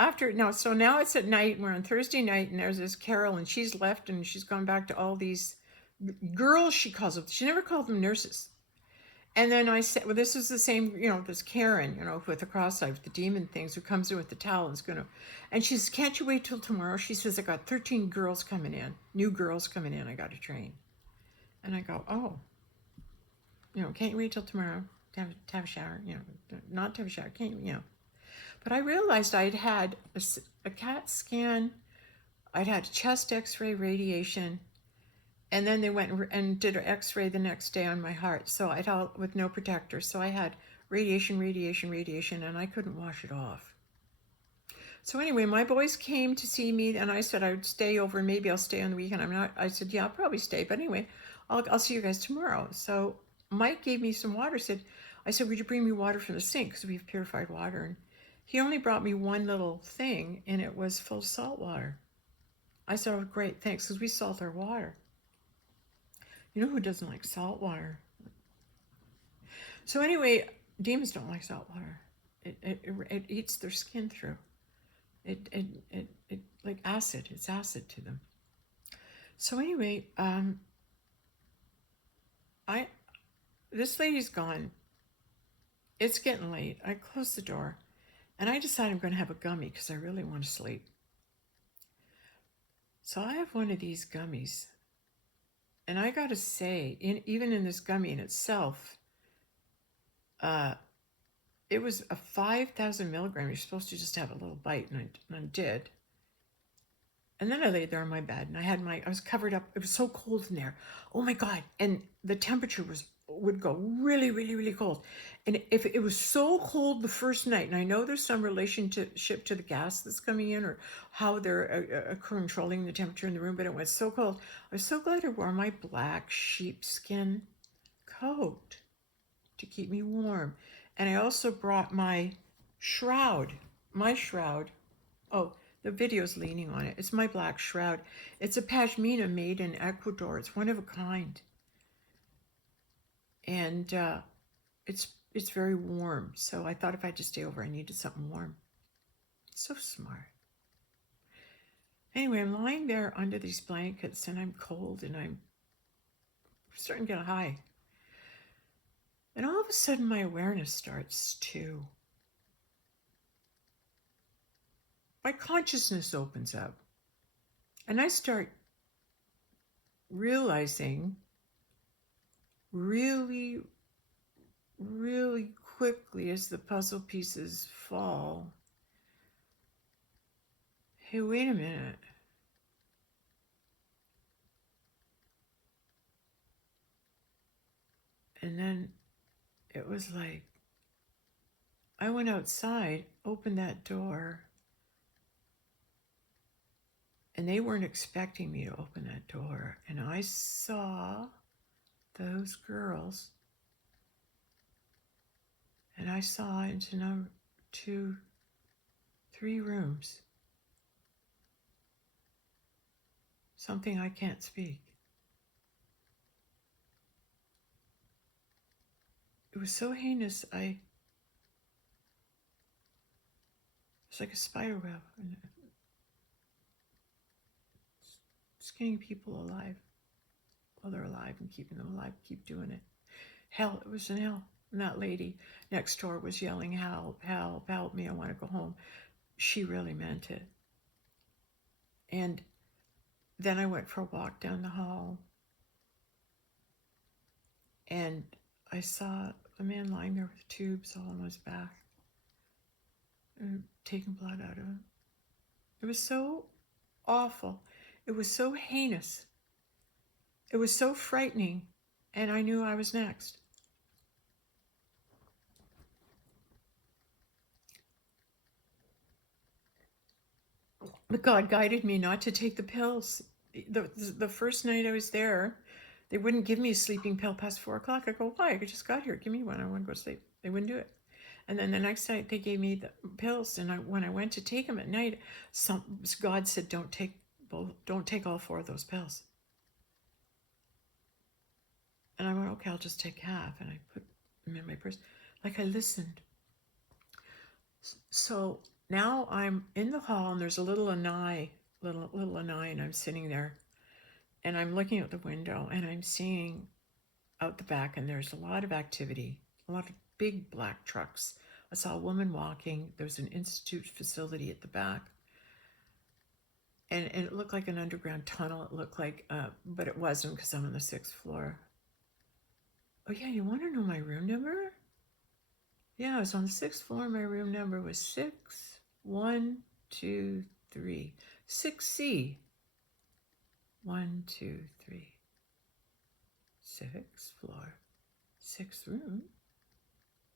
so now it's at night, we're on Thursday night, and there's this Carol, and she's left, and she's gone back to all these girls, she calls them. She never called them nurses. And then I said, well, this is the same, this Karen, with the cross eye, with the demon things, who comes in with the towel and is and she says, can't you wait till tomorrow? She says, I got 13 girls coming in, new girls coming in, I got to train. And I go, oh, can't you wait till tomorrow to have a shower, not to have a shower, can't you, But I realized I'd had a CAT scan, I'd had chest x-ray radiation, and then they went and did an x-ray the next day on my heart. So I'd all with no protector. So I had radiation, and I couldn't wash it off. So anyway, my boys came to see me, and I said I would stay over, and maybe I'll stay on the weekend. I said, yeah, I'll probably stay. But anyway, I'll see you guys tomorrow. So Mike gave me some water. I said, would you bring me water from the sink? Because we have purified water. And he only brought me one little thing, and it was full of salt water. I said, oh, great, thanks, because we salt our water. You know who doesn't like salt water? So anyway, demons don't like salt water. It eats their skin through. It like acid. It's acid to them. So anyway, this lady's gone. It's getting late. I close the door, and I decide I'm going to have a gummy because I really want to sleep. So I have one of these gummies, and I got to say, even in this gummy in itself, it was a 5,000 milligram. You're supposed to just have a little bite, and I did. And then I laid there on my bed, and I was covered up. It was so cold in there. Oh my God. And the temperature would go really, really, really cold. And if it was so cold the first night, and I know there's some relationship to the gas that's coming in or how they're controlling the temperature in the room, but it was so cold. I was so glad I wore my black sheepskin coat to keep me warm. And I also brought my shroud. Oh, the video's leaning on it. It's my black shroud. It's a pashmina made in Ecuador. It's one of a kind. And it's very warm. So I thought if I had to stay over, I needed something warm. So smart. Anyway, I'm lying there under these blankets, and I'm cold, and I'm starting to get high. And all of a sudden, my awareness starts to... my consciousness opens up. And I start realizing really, really quickly as the puzzle pieces fall, hey, wait a minute. And then it was like, I went outside, opened that door, and they weren't expecting me to open that door. And I saw those girls, and I saw into number 2, 3 rooms. Something I can't speak. It was so heinous, it's like a spider web, and skinning people alive while they're alive and keeping them alive, keep doing it. Hell, it was in hell. And that lady next door was yelling, help, help, help me, I want to go home. She really meant it. And then I went for a walk down the hall, and I saw a man lying there with tubes all on his back, and taking blood out of him. It was so awful. It was so heinous. It was so frightening, and I knew I was next. But God guided me not to take the pills. The first night I was there, they wouldn't give me a sleeping pill past 4 o'clock. I go, why? I just got here. Give me one. I want to go to sleep. They wouldn't do it. And then the next night they gave me the pills, and when I went to take them at night, God said, don't take all 4 of those pills. And I went, okay, I'll just take half, and I put them in my purse. Like I listened. So now I'm in the hall, and there's a little lanai, and I'm sitting there, and I'm looking out the window, and I'm seeing out the back, and there's a lot of activity, a lot of big black trucks. I saw a woman walking. There's an institute facility at the back, and it looked like an underground tunnel. It looked like, but it wasn't, because I'm on the 6th floor. Oh yeah, you want to know my room number? Yeah, I was on the 6th floor. My room number was 6123. 6C. 1, 2, 3. 6th floor. 6th room.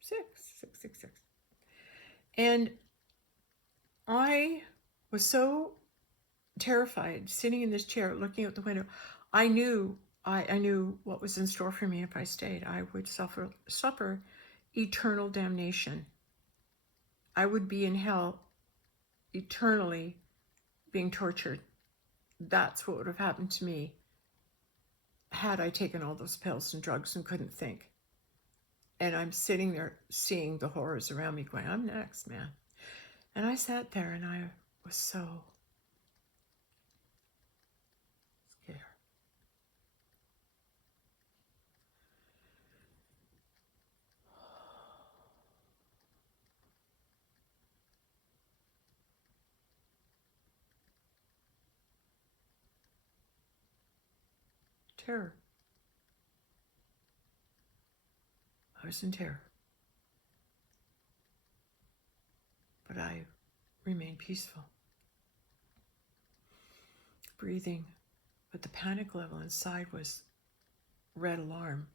6. And I was so terrified, sitting in this chair, looking out the window. I knew, I knew what was in store for me if I stayed. I would suffer eternal damnation. I would be in hell eternally being tortured. That's what would have happened to me had I taken all those pills and drugs and couldn't think. And I'm sitting there seeing the horrors around me going, I'm next, man. And I sat there and I was so scared. Terror. I was in terror. But I remained peaceful, breathing. But the panic level inside was red alarm.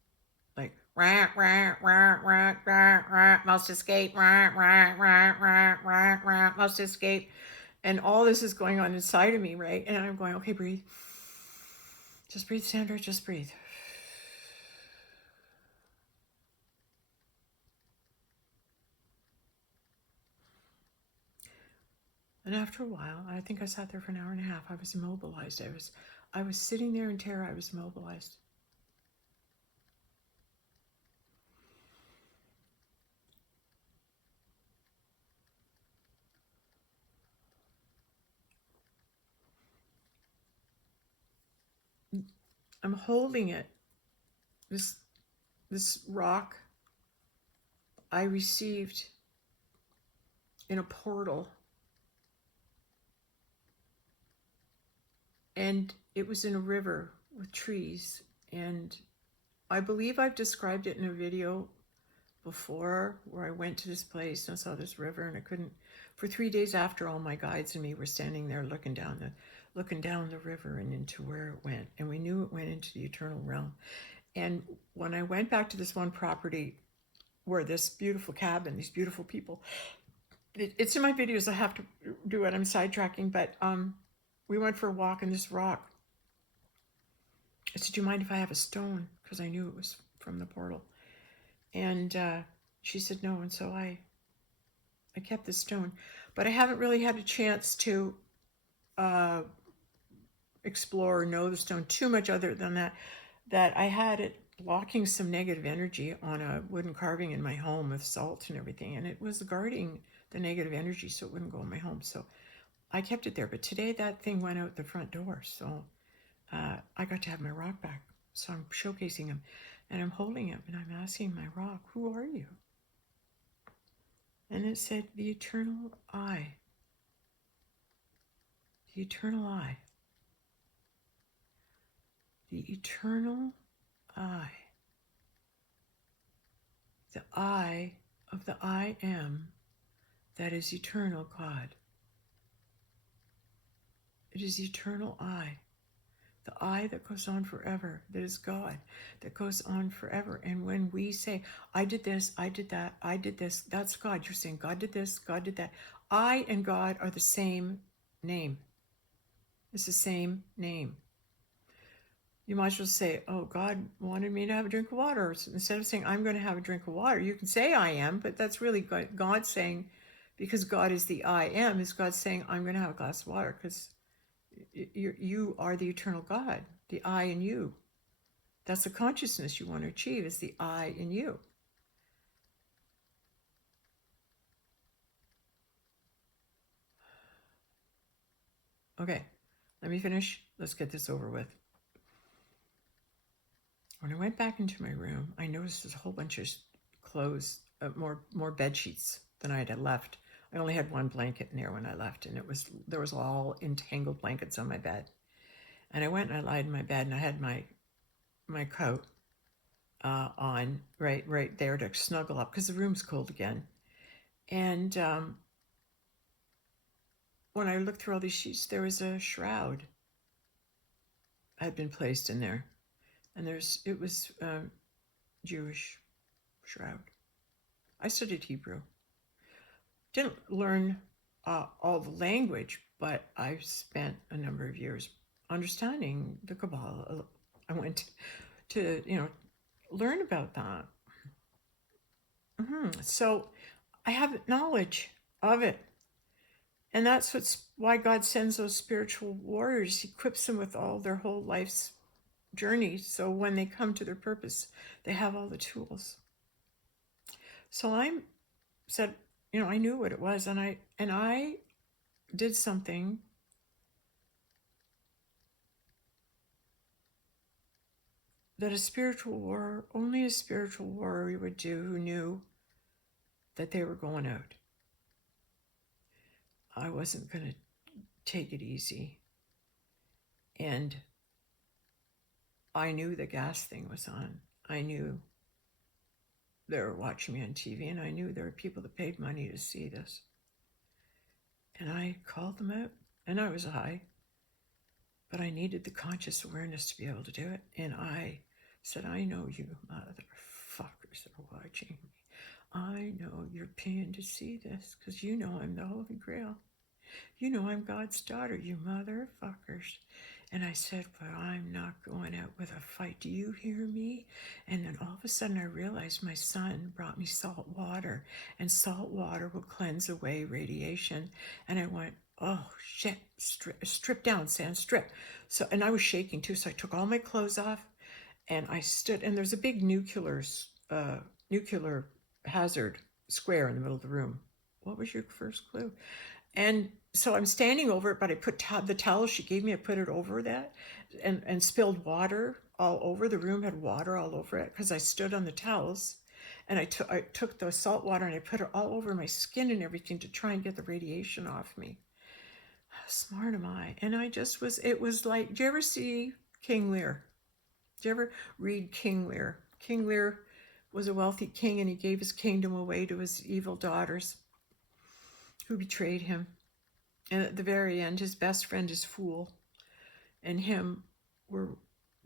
Like, rah, rah, rah, rah, rah, rah, must escape, rah, rah, rah, rah, rah, rah, must escape. And all this is going on inside of me, right? And I'm going, okay, breathe. Just breathe, Sandra, just breathe. And after a while, I think I sat there for an hour and a half. I was immobilized. I was sitting there in terror. I was immobilized. I'm holding it. This rock I received in a portal. And it was in a river with trees. And I believe I've described it in a video before where I went to this place and I saw this river and I couldn't, for 3 days after, all my guides and me were standing there looking down the river and into where it went. And we knew it went into the eternal realm. And when I went back to this one property where this beautiful cabin, these beautiful people, it's in my videos. I have to do it. I'm sidetracking, but we went for a walk in this rock. I said, do you mind if I have a stone? Because I knew it was from the portal. And she said no, and so I kept the stone. But I haven't really had a chance to explore or know the stone too much other than that I had it blocking some negative energy on a wooden carving in my home with salt and everything. And it was guarding the negative energy so it wouldn't go in my home. So I kept it there. But today that thing went out the front door. So I got to have my rock back. So I'm showcasing him and I'm holding him and I'm asking my rock, who are you? And it said, the eternal I. The eternal I. The eternal I. The I of the I am that is eternal God. It is eternal I. The I that goes on forever, that is God, that goes on forever. And when we say, I did this, I did that, I did this, that's God. You're saying God did this, God did that. I and God are the same name. It's the same name. You might as well say, oh, God wanted me to have a drink of water. So instead of saying, I'm going to have a drink of water, you can say I am, but that's really God saying, because God is the I am, is God saying, I'm going to have a glass of water because you are the eternal God, the I in you. That's the consciousness you want to achieve, is the I in you. Okay, let me finish. Let's get this over with. When I went back into my room, I noticed there's a whole bunch of clothes, more bed sheets than I had left. I only had one blanket in there when I left, and there was all entangled blankets on my bed. And I went and I lied in my bed, and I had my coat on right there to snuggle up because the room's cold again. And when I looked through all these sheets, there was a shroud had been placed in there, and it was Jewish shroud. I studied Hebrew. Didn't learn all the language, but I've spent a number of years understanding the Kabbalah. I went to learn about that. So I have knowledge of it. And that's why God sends those spiritual warriors. He equips them with all their whole life's journey. So when they come to their purpose, they have all the tools. So I said, I knew what it was, and I did something that only a spiritual warrior would do, who knew that they were going out. I wasn't going to take it easy. And I knew the gas thing was on. I knew they were watching me on TV, and I knew there were people that paid money to see this. And I called them out, and I was high, but I needed the conscious awareness to be able to do it. And I said, I know you motherfuckers are watching me. I know you're paying to see this because you know I'm the Holy Grail. You know I'm God's daughter, you motherfuckers. And I said, but I'm not going out with a fight. Do you hear me? And then all of a sudden I realized my son brought me salt water, and salt water will cleanse away radiation. And I went, oh shit, strip down, Sam, strip. So, and I was shaking too, so I took all my clothes off, and I stood, and there's a big nuclear hazard square in the middle of the room. What was your first clue? And so I'm standing over it, but I put the towel she gave me, I put it over that, and spilled water all over. The room had water all over it because I stood on the towels, and I took the salt water and I put it all over my skin and everything to try and get the radiation off me. How smart am I? And it was like, do you ever see King Lear? Do you ever read King Lear? King Lear was a wealthy king, and he gave his kingdom away to his evil daughters who betrayed him. And at the very end, his best friend, his fool, and him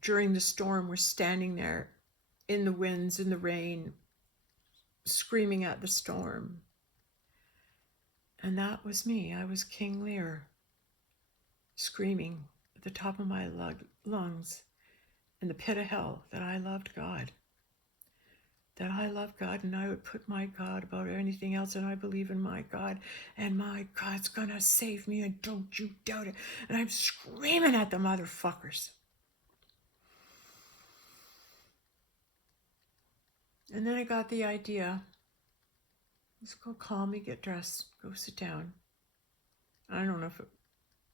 during the storm, were standing there in the winds, in the rain, screaming at the storm. And that was me. I was King Lear, screaming at the top of my lungs in the pit of hell that I loved God. That I love God, and I would put my God above anything else, and I believe in my God, and my God's gonna save me, and don't you doubt it. And I'm screaming at the motherfuckers. And then I got the idea. Let's go call me, get dressed, go sit down. I don't know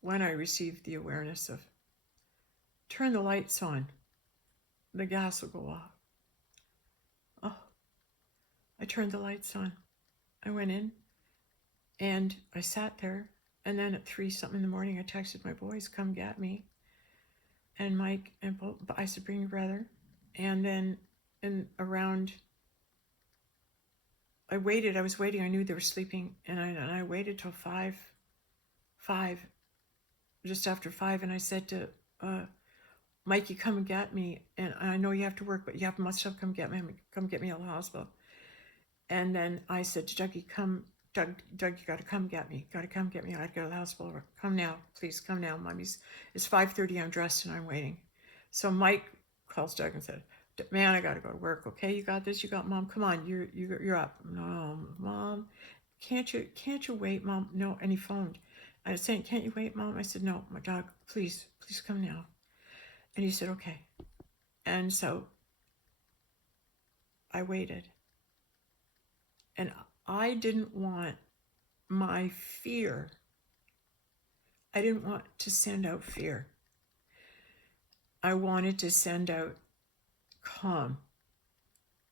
when I received the awareness of, turn the lights on, the gas will go off. Oh, I turned the lights on. I went in and I sat there, and then at 3-something in the morning I texted my boys, come get me. And Mike, and I said, bring your brother. And then I was waiting, I knew they were sleeping, and I waited till 5, just after 5, and I said to Mikey, come and get me, and I know you have to work, but you must have come get me out of the hospital. And then I said to Dougie, Doug, you gotta come get me. I gotta get out of the hospital. Come now, please, come now. It's 5:30, I'm dressed and I'm waiting. So Mike calls Doug and said, man, I gotta go to work. Okay, you got this, you got Mom. Come on, you're up. No, Mom, can't you wait, Mom? No, and he phoned. I was saying, can't you wait, Mom? I said, no, my dog, please come now. And he said, okay. And so I waited. And I didn't want my fear. I didn't want to send out fear. I wanted to send out calm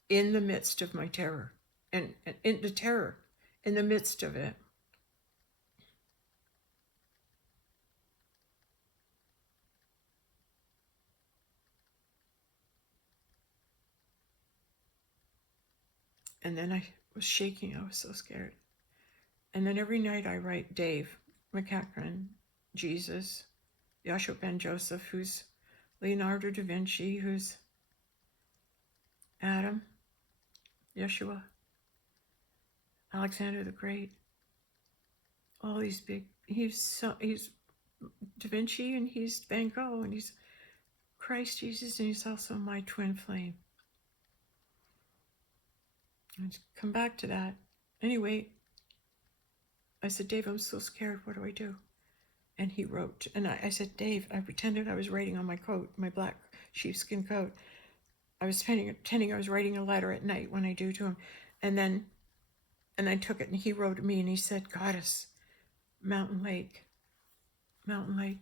in the midst of my terror, and in the terror, in the midst of it. And then I was shaking. I was so scared. And then every night I write Dave McEachran, Jesus, Yahshua Ben Joseph, who's Leonardo da Vinci, who's Adam, Yeshua, Alexander the Great. all these big, he's Da Vinci, and he's Van Gogh, and he's Christ Jesus, and he's also my twin flame. Let's come back to that. Anyway, I said, Dave, I'm so scared. What do I do? And he wrote, and I said, Dave, I pretended I was writing on my coat, my black sheepskin coat. I was pretending I was writing a letter at night when I do to him. And I took it, and he wrote to me, and he said, Goddess, Mountain Lake. Mountain Lake.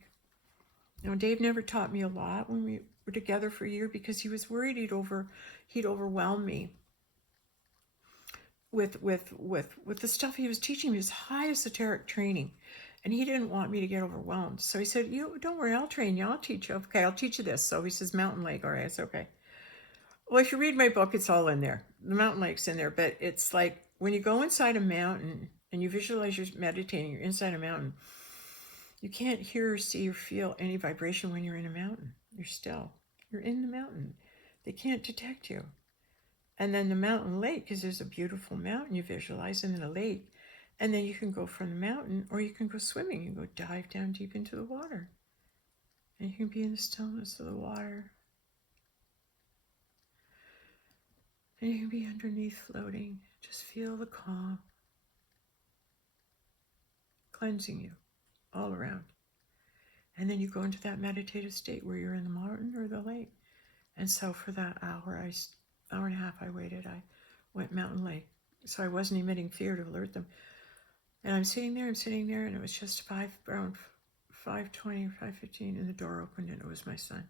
You know, Dave never taught me a lot when we were together for a year because he was worried he'd overwhelm me with the stuff he was teaching me. His high esoteric training, and he didn't want me to get overwhelmed. So he said, "You don't worry, I'll train you. I'll teach you. Okay, I'll teach you this." So he says, Mountain Lake. All right, it's okay. Well, if you read my book, it's all in there. The Mountain Lake's in there, but it's like when you go inside a mountain and you visualize you're meditating, you're inside a mountain. You can't hear, see, or feel any vibration when you're in a mountain. You're still. You're in the mountain. They can't detect you. And then the mountain lake, because there's a beautiful mountain you visualize, and then a lake. And then you can go from the mountain, or you can go swimming. You can go dive down deep into the water. And you can be in the stillness of the water. And you can be underneath floating. Just feel the calm cleansing you all around. And then you go into that meditative state where you're in the mountain or the lake. And so for that hour and a half I waited, I went Mountain Lake. So I wasn't emitting fear to alert them. And I'm sitting there, and it was just around 5:20 or 5:15, and the door opened, and it was my son.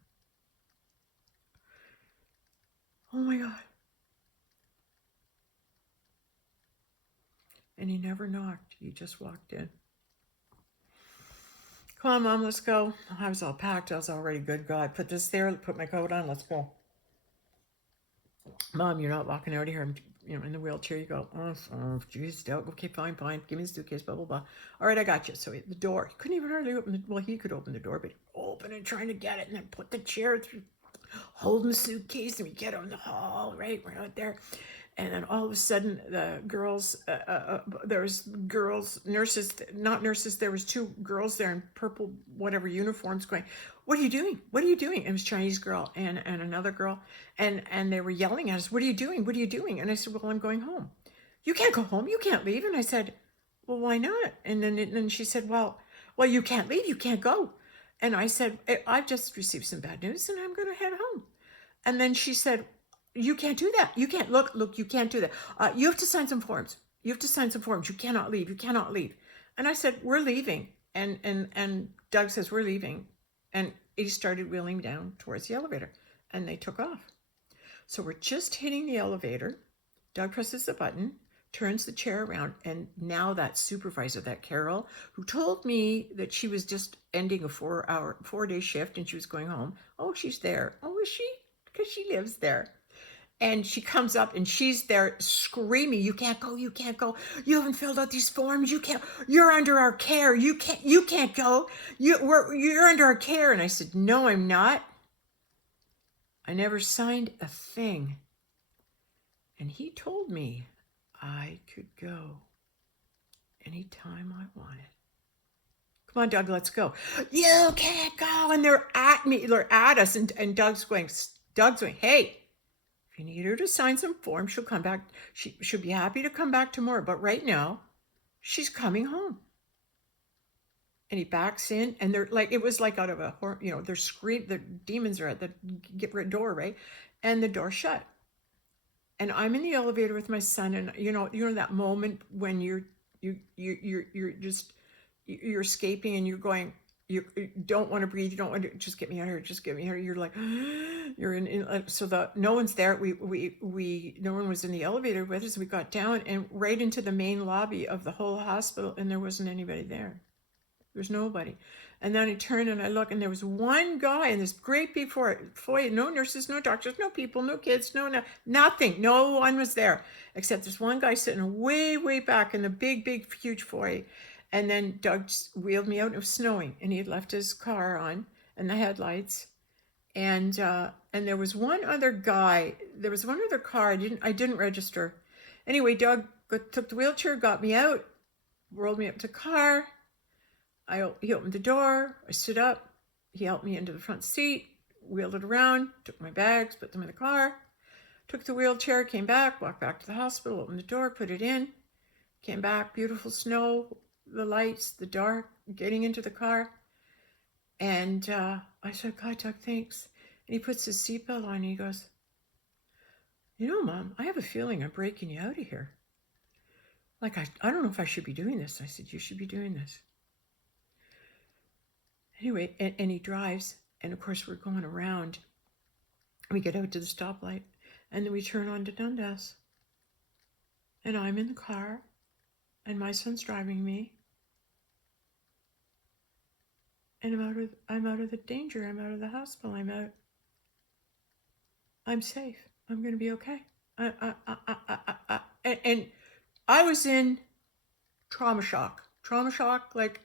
Oh my God. And he never knocked. He just walked in. Come on, Mom, let's go. I was all packed. I was already good. God, put this there, put my coat on, let's go. Mom, you're not walking out of here. I'm, in the wheelchair. You go, oh, geez, okay, fine. Give me the suitcase, blah, blah, blah. All right, I got you. So the door, he couldn't even hardly open well, he could open the door, but open and trying to get it, and then put the chair through, holding the suitcase, and we get on the hall, right? We're out there. And then all of a sudden, the girls, there was girls, nurses, not nurses, there was two girls there in purple, whatever uniforms going, what are you doing? What are you doing? And it was a Chinese girl and another girl. And they were yelling at us, what are you doing? What are you doing? And I said, well, I'm going home. You can't go home. You can't leave. And I said, well, why not? And then she said, well, you can't leave. You can't go. And I said, I've just received some bad news and I'm going to head home. And then she said, you can't do that. You can't look, you can't do that. You have to sign some forms. You cannot leave. You cannot leave. And I said, we're leaving. And Doug says, we're leaving. And he started wheeling down towards the elevator, and they took off. So we're just hitting the elevator. Doug presses the button, turns the chair around, and now that supervisor, that Carol, who told me that she was just ending a 4-day shift and she was going home. Oh, she's there. Oh, is she? Because she lives there. And she comes up and she's there screaming, you can't go. You haven't filled out these forms. You can't, you're under our care. You can't go. You're under our care. And I said, no, I'm not. I never signed a thing. And he told me I could go anytime I wanted. Come on, Doug, let's go. You can't go. And they're at me, they're at us. And Doug's going, hey, you need her to sign some forms. She'll come back. She'll be happy to come back tomorrow. But right now, she's coming home. And he backs in, and they're like, it was like out of a horror, they're screaming. The demons are at the door, right? And the door shut. And I'm in the elevator with my son, and you know that moment when you're escaping, and you're going. You don't want to breathe. You don't want to just get me out of here. Just get me out of here. You're like, you're in so no one's there. No one was in the elevator with us. We got down and right into the main lobby of the whole hospital, and there wasn't anybody there. There's nobody. And then I turn and I look, and there was one guy in this great big foyer. No nurses, no doctors, no people, no kids, nothing. No one was there except this one guy sitting way, way back in the big, huge foyer. And then Doug wheeled me out. It was snowing, and he had left his car on and the headlights. And there was one other guy. There was one other car. I didn't register. Anyway, Doug took the wheelchair, got me out, rolled me up to the car. He opened the door. I stood up. He helped me into the front seat, wheeled it around, took my bags, put them in the car, took the wheelchair, came back, walked back to the hospital, opened the door, put it in, came back, beautiful snow, the lights, the dark, getting into the car. And I said, God, Doug, thanks. And he puts his seatbelt on and he goes, you know, Mom, I have a feeling I'm breaking you out of here. Like, I don't know if I should be doing this. I said, you should be doing this. Anyway, and he drives. And of course, we're going around. We get out to the stoplight. And then we turn on to Dundas. And I'm in the car. And my son's driving me. And I'm out of the danger. I'm out of the hospital. I'm safe. I'm going to be okay. And I was in trauma shock, like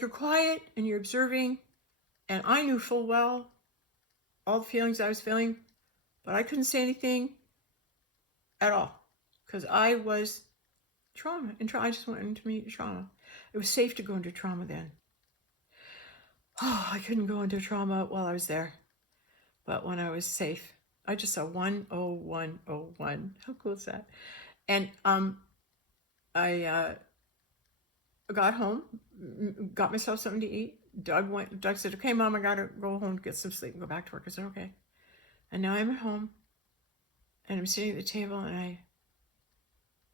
you're quiet and you're observing. And I knew full well all the feelings I was feeling, but I couldn't say anything at all because I was trauma. And I just went into me trauma. It was safe to go into trauma then. Oh, I couldn't go into trauma while I was there. But when I was safe, I just saw 10101. How cool is that? And I got home, got myself something to eat. Doug said, okay, Mom, I got to go home, get some sleep, and go back to work. I said, okay. And now I'm at home, and I'm sitting at the table, and I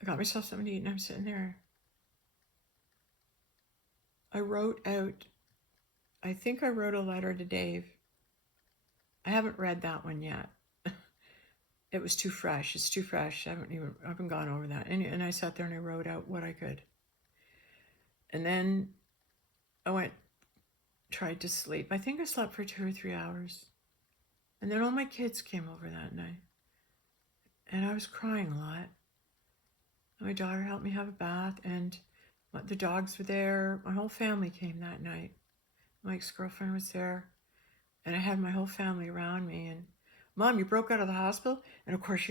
got myself something to eat, and I'm sitting there. I think I wrote a letter to Dave. I haven't read that one yet. It was too fresh. It's too fresh. I haven't gone over that. And I sat there and I wrote out what I could. And then I tried to sleep. I think I slept for 2 or 3 hours. And then all my kids came over that night. And I was crying a lot. My daughter helped me have a bath, and the dogs were there. My whole family came that night. My ex-girlfriend was there. And I had my whole family around me. And, Mom, you broke out of the hospital? And of course,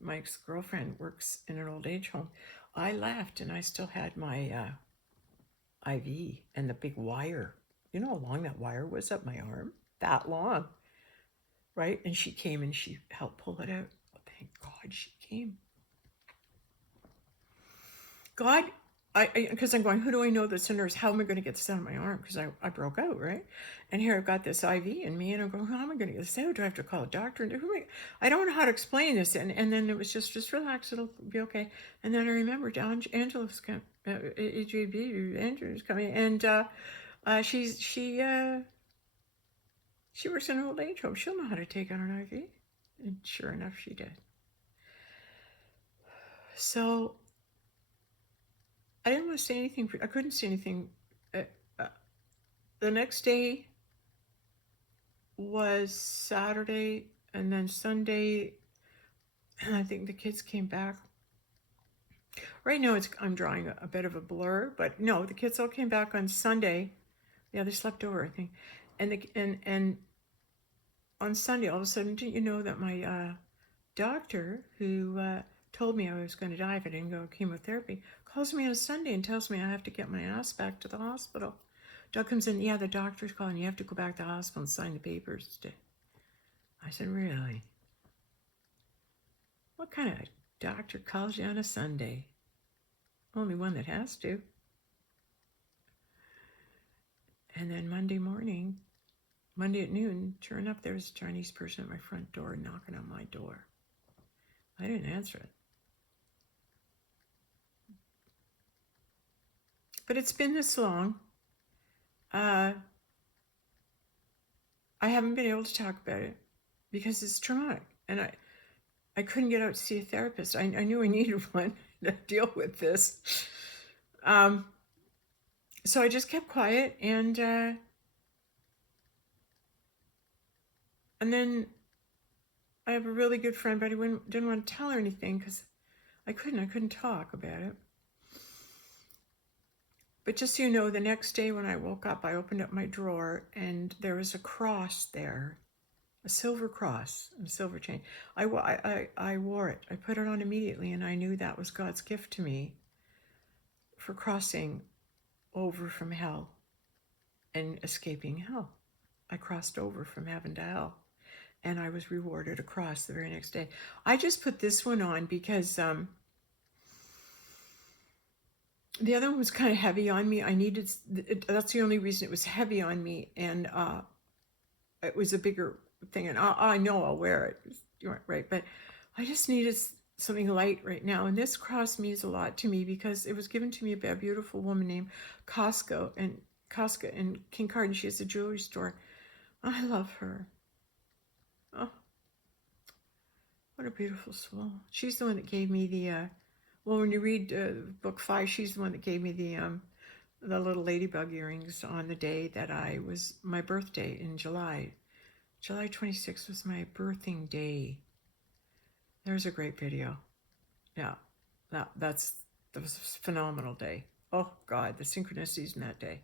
my ex-girlfriend works in an old age home. I left and I still had my IV and the big wire. You know how long that wire was up my arm? That long, right? And she came and she helped pull it out. Oh, thank God she came. God, because I'm going, who do I know that's a nurse? How am I going to get this out of my arm? Because I broke out, right? And here I've got this IV in me, and I'm going, how am I going to get this out? Do I have to call a doctor? I don't know how to explain this. And then it was just relax, it'll be okay. And then I remembered Angela's coming, Angela's coming, and she works in an old age home. She'll know how to take out an IV. And sure enough, she did. So I didn't want to say anything. I couldn't say anything. The next day was Saturday, and then Sunday, I think the kids came back. Right now, I'm drawing a bit of a blur, but no, the kids all came back on Sunday. Yeah, they slept over, I think. And on Sunday, all of a sudden, didn't you know that my doctor, who told me I was going to die if I didn't go chemotherapy, calls me on a Sunday and tells me I have to get my ass back to the hospital. Doug comes in, yeah, the doctor's calling, you have to go back to the hospital and sign the papers today. I said, really? What kind of doctor calls you on a Sunday? Only one that has to. And then Monday at noon, sure enough, there was a Chinese person at my front door knocking on my door. I didn't answer it. But it's been this long. I haven't been able to talk about it because it's traumatic. And I couldn't get out to see a therapist. I knew I needed one to deal with this. So I just kept quiet, and then I have a really good friend, but I didn't want to tell her anything because I couldn't talk about it. But just so you know, the next day when I woke up, I opened up my drawer and there was a cross there, a silver cross and a silver chain. I wore it. I put it on immediately, and I knew that was God's gift to me for crossing over from hell and escaping hell. I crossed over from heaven to hell, and I was rewarded a cross the very next day. I just put this one on because the other one was kind of heavy on me. That's the only reason it was heavy on me, and it was a bigger thing, and I know I'll wear it, right? But I just needed something light right now, and this cross means a lot to me because it was given to me by a beautiful woman named Costco in Kincardine. She has a jewelry store. I love her. Oh, what a beautiful soul. She's the one that gave me the well, when you read book 5, she's the one that gave me the little ladybug earrings on the day that was my birthday in July. July 26th was my birthing day. There's a great video. Yeah, that was a phenomenal day. Oh God, the synchronicities in that day.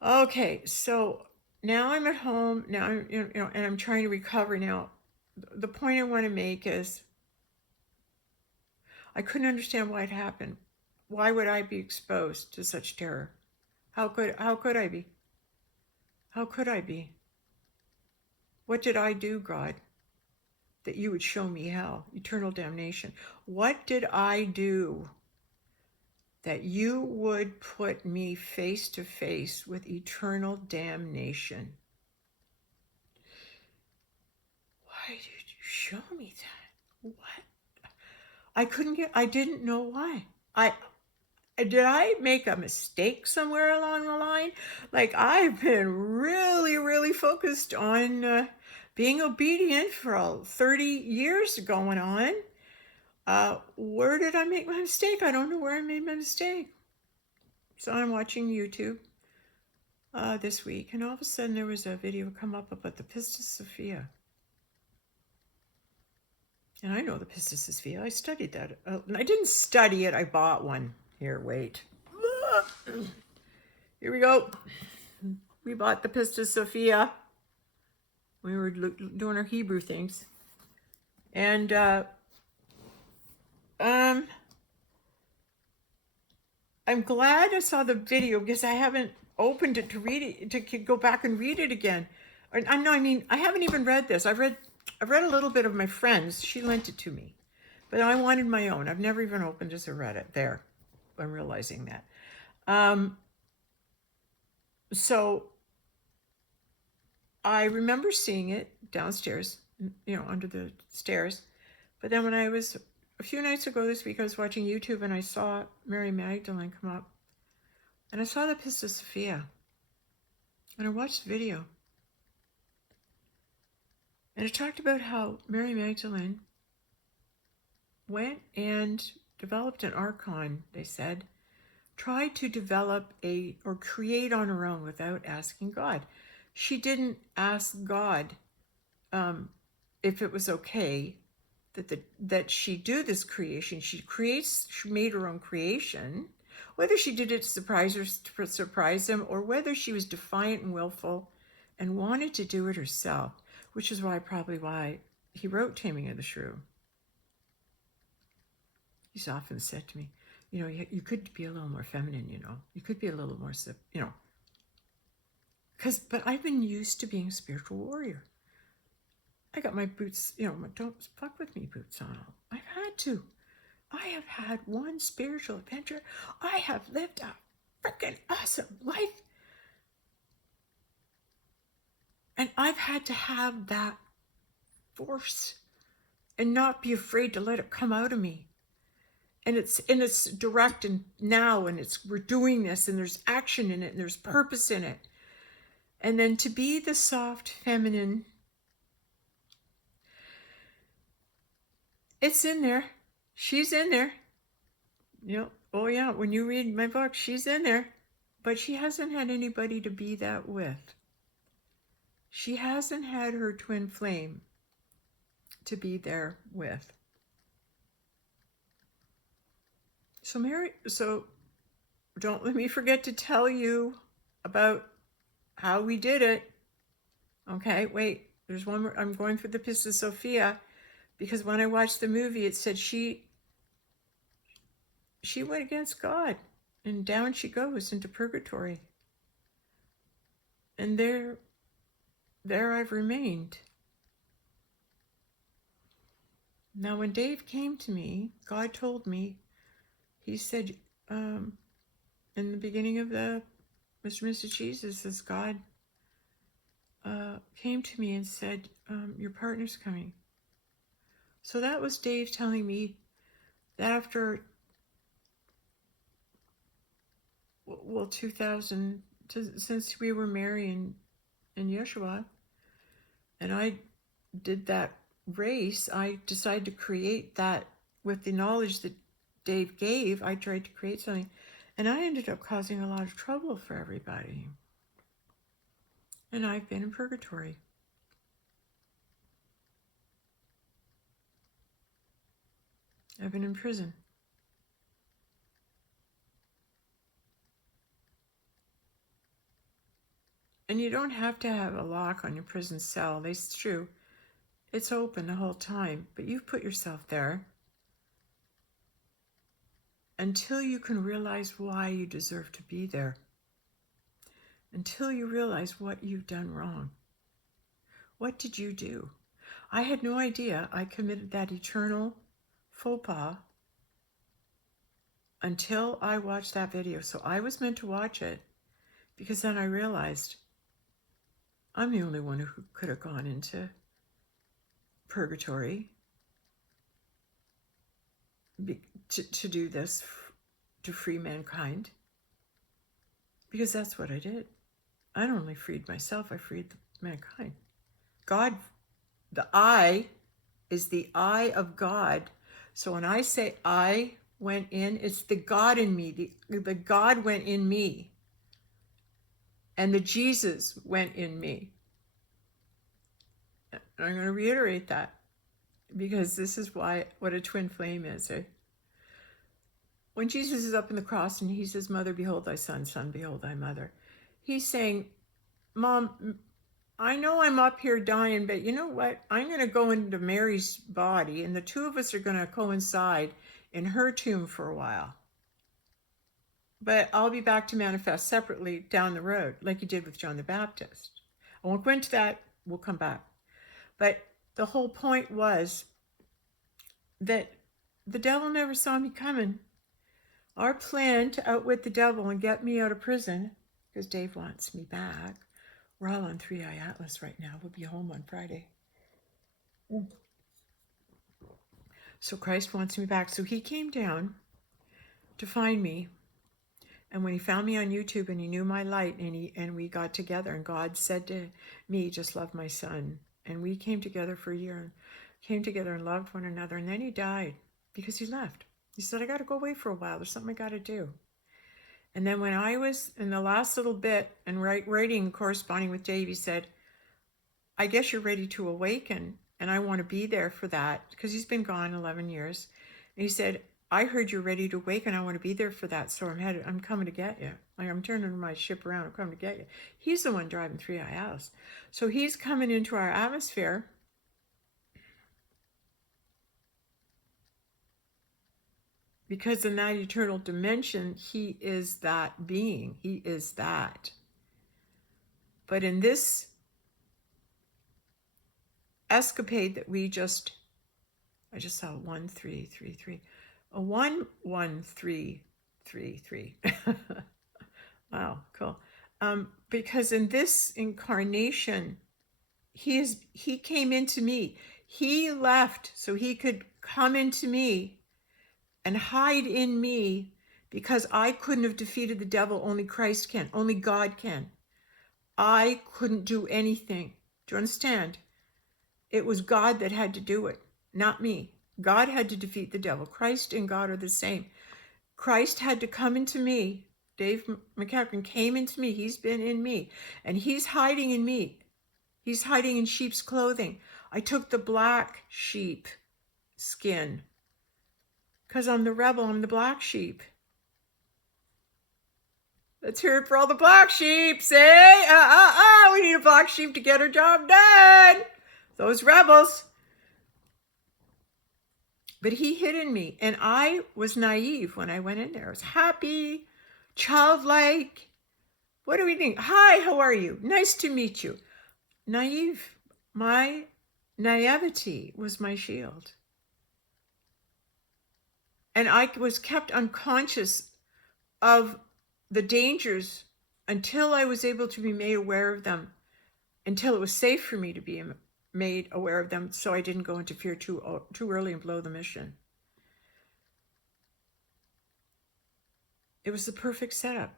Okay, so now I'm at home now, and I'm trying to recover now. The point I want to make is I couldn't understand why it happened. Why would I be exposed to such terror? How could I be? How could I be? What did I do, God, that you would show me hell, eternal damnation? What did I do that you would put me face to face with eternal damnation? Why did you show me that? What? I didn't know why. Did I make a mistake somewhere along the line? Like, I've been really, really focused on being obedient for 30 years going on. Where did I make my mistake? I don't know where I made my mistake. So I'm watching YouTube this week, and all of a sudden there was a video come up about the Pistis Sophia. And I know the Pistis Sophia. I studied that. I didn't study it. I bought one. Here, wait. Here we go. We bought the Pistis Sophia. We were doing our Hebrew things. And I'm glad I saw the video because I haven't opened it to read it, to go back and read it again. I haven't even read this. I've read a little bit of my friend's. She lent it to me. But I wanted my own. I've never even opened this or read it. There. I'm realizing that. So I remember seeing it downstairs, under the stairs. But then when I was, a few nights ago this week, I was watching YouTube and I saw Mary Magdalene come up. And I saw the Pistis Sophia. And I watched the video. And it talked about how Mary Magdalene went and developed an archon, they said, tried to develop or create on her own without asking God. She didn't ask God if it was okay that she do this creation. She made her own creation. Whether she did it to surprise him, or whether she was defiant and willful and wanted to do it herself, which is probably why he wrote Taming of the Shrew. He's often said to me, you could be a little more feminine, You could be a little more, but I've been used to being a spiritual warrior. I got my boots, don't fuck with me boots on. I've had to. I have had one spiritual adventure. I have lived a freaking awesome life. And I've had to have that force and not be afraid to let it come out of me. And it's direct and now, and we're doing this, and there's action in it, and there's purpose in it. And then to be the soft, feminine, it's in there. She's in there. Oh yeah, when you read my book, she's in there. But she hasn't had anybody to be that with. She hasn't had her twin flame to be there with. So don't let me forget to tell you about how we did it. Okay, wait, there's one more. I'm going through the Pistis Sophia because when I watched the movie, it said she went against God, and down she goes into purgatory. And there I've remained. Now, when Dave came to me, God told me, he said, in the beginning of the Mr. and Mrs. Jesus, as God came to me and said, your partner's coming. So that was Dave telling me that after, 2000, since we were married in Yeshua, and I did that race, I decided to create that with the knowledge that Dave gave. I tried to create something, and I ended up causing a lot of trouble for everybody. And I've been in purgatory. I've been in prison. And you don't have to have a lock on your prison cell. It's true. It's open the whole time, but you've put yourself there until you can realize why you deserve to be there. Until you realize what you've done wrong. What did you do? I had no idea I committed that eternal faux pas until I watched that video. So I was meant to watch it because then I realized I'm the only one who could have gone into purgatory to do this, to free mankind, because that's what I did. I not only freed myself, I freed mankind. God, the I is the I of God. So when I say I went in, it's the God in me. The God went in me. And the Jesus went in me. And I'm going to reiterate that because this is what a twin flame is. When Jesus is up in the cross and he says, Mother, behold thy son, son, behold thy mother. He's saying, Mom, I know I'm up here dying, but you know what? I'm going to go into Mary's body, and the two of us are going to coincide in her tomb for a while. But I'll be back to manifest separately down the road, like you did with John the Baptist. I won't go into that. We'll come back. But the whole point was that the devil never saw me coming. Our plan to outwit the devil and get me out of prison, because Dave wants me back. We're all on 3i Atlas right now. We'll be home on Friday. So Christ wants me back. So he came down to find me. And when he found me on YouTube and he knew my light, and we got together, and God said to me, just love my son. And we came together for a year, and came together and loved one another. And then he died because he left. He said, I got to go away for a while. There's something I got to do. And then when I was in the last little bit and writing, corresponding with Dave, he said, I guess you're ready to awaken. And I want to be there for that because he's been gone 11 years. And he said, I heard you're ready to awaken. I want to be there for that. So I'm coming to get you. I'm turning my ship around. I'm coming to get you. He's the one driving 3i Atlas. So he's coming into our atmosphere. Because in that eternal dimension, he is that being. He is that. But in this escapade that I just saw 1333. A 11333. Wow, cool. Because in this incarnation, he came into me. He left so he could come into me and hide in me, because I couldn't have defeated the devil. Only Christ can. Only God can. I couldn't do anything. Do you understand? It was God that had to do it, not me. God had to defeat the devil. Christ and God are the same. Christ had to come into me. Dave McCaffrey came into me. He's been in me. And he's hiding in me. He's hiding in sheep's clothing. I took the black sheep skin. Because I'm the rebel. I'm the black sheep. Let's hear it for all the black sheep. Say, we need a black sheep to get our job done. Those rebels. But he hid in me, and I was naive when I went in there. I was happy, childlike. What do we think? Hi, how are you? Nice to meet you. Naive. My naivety was my shield. And I was kept unconscious of the dangers until I was able to be made aware of them, until it was safe for me to be made aware of them, so I didn't go into fear too early and blow the mission. It was the perfect setup.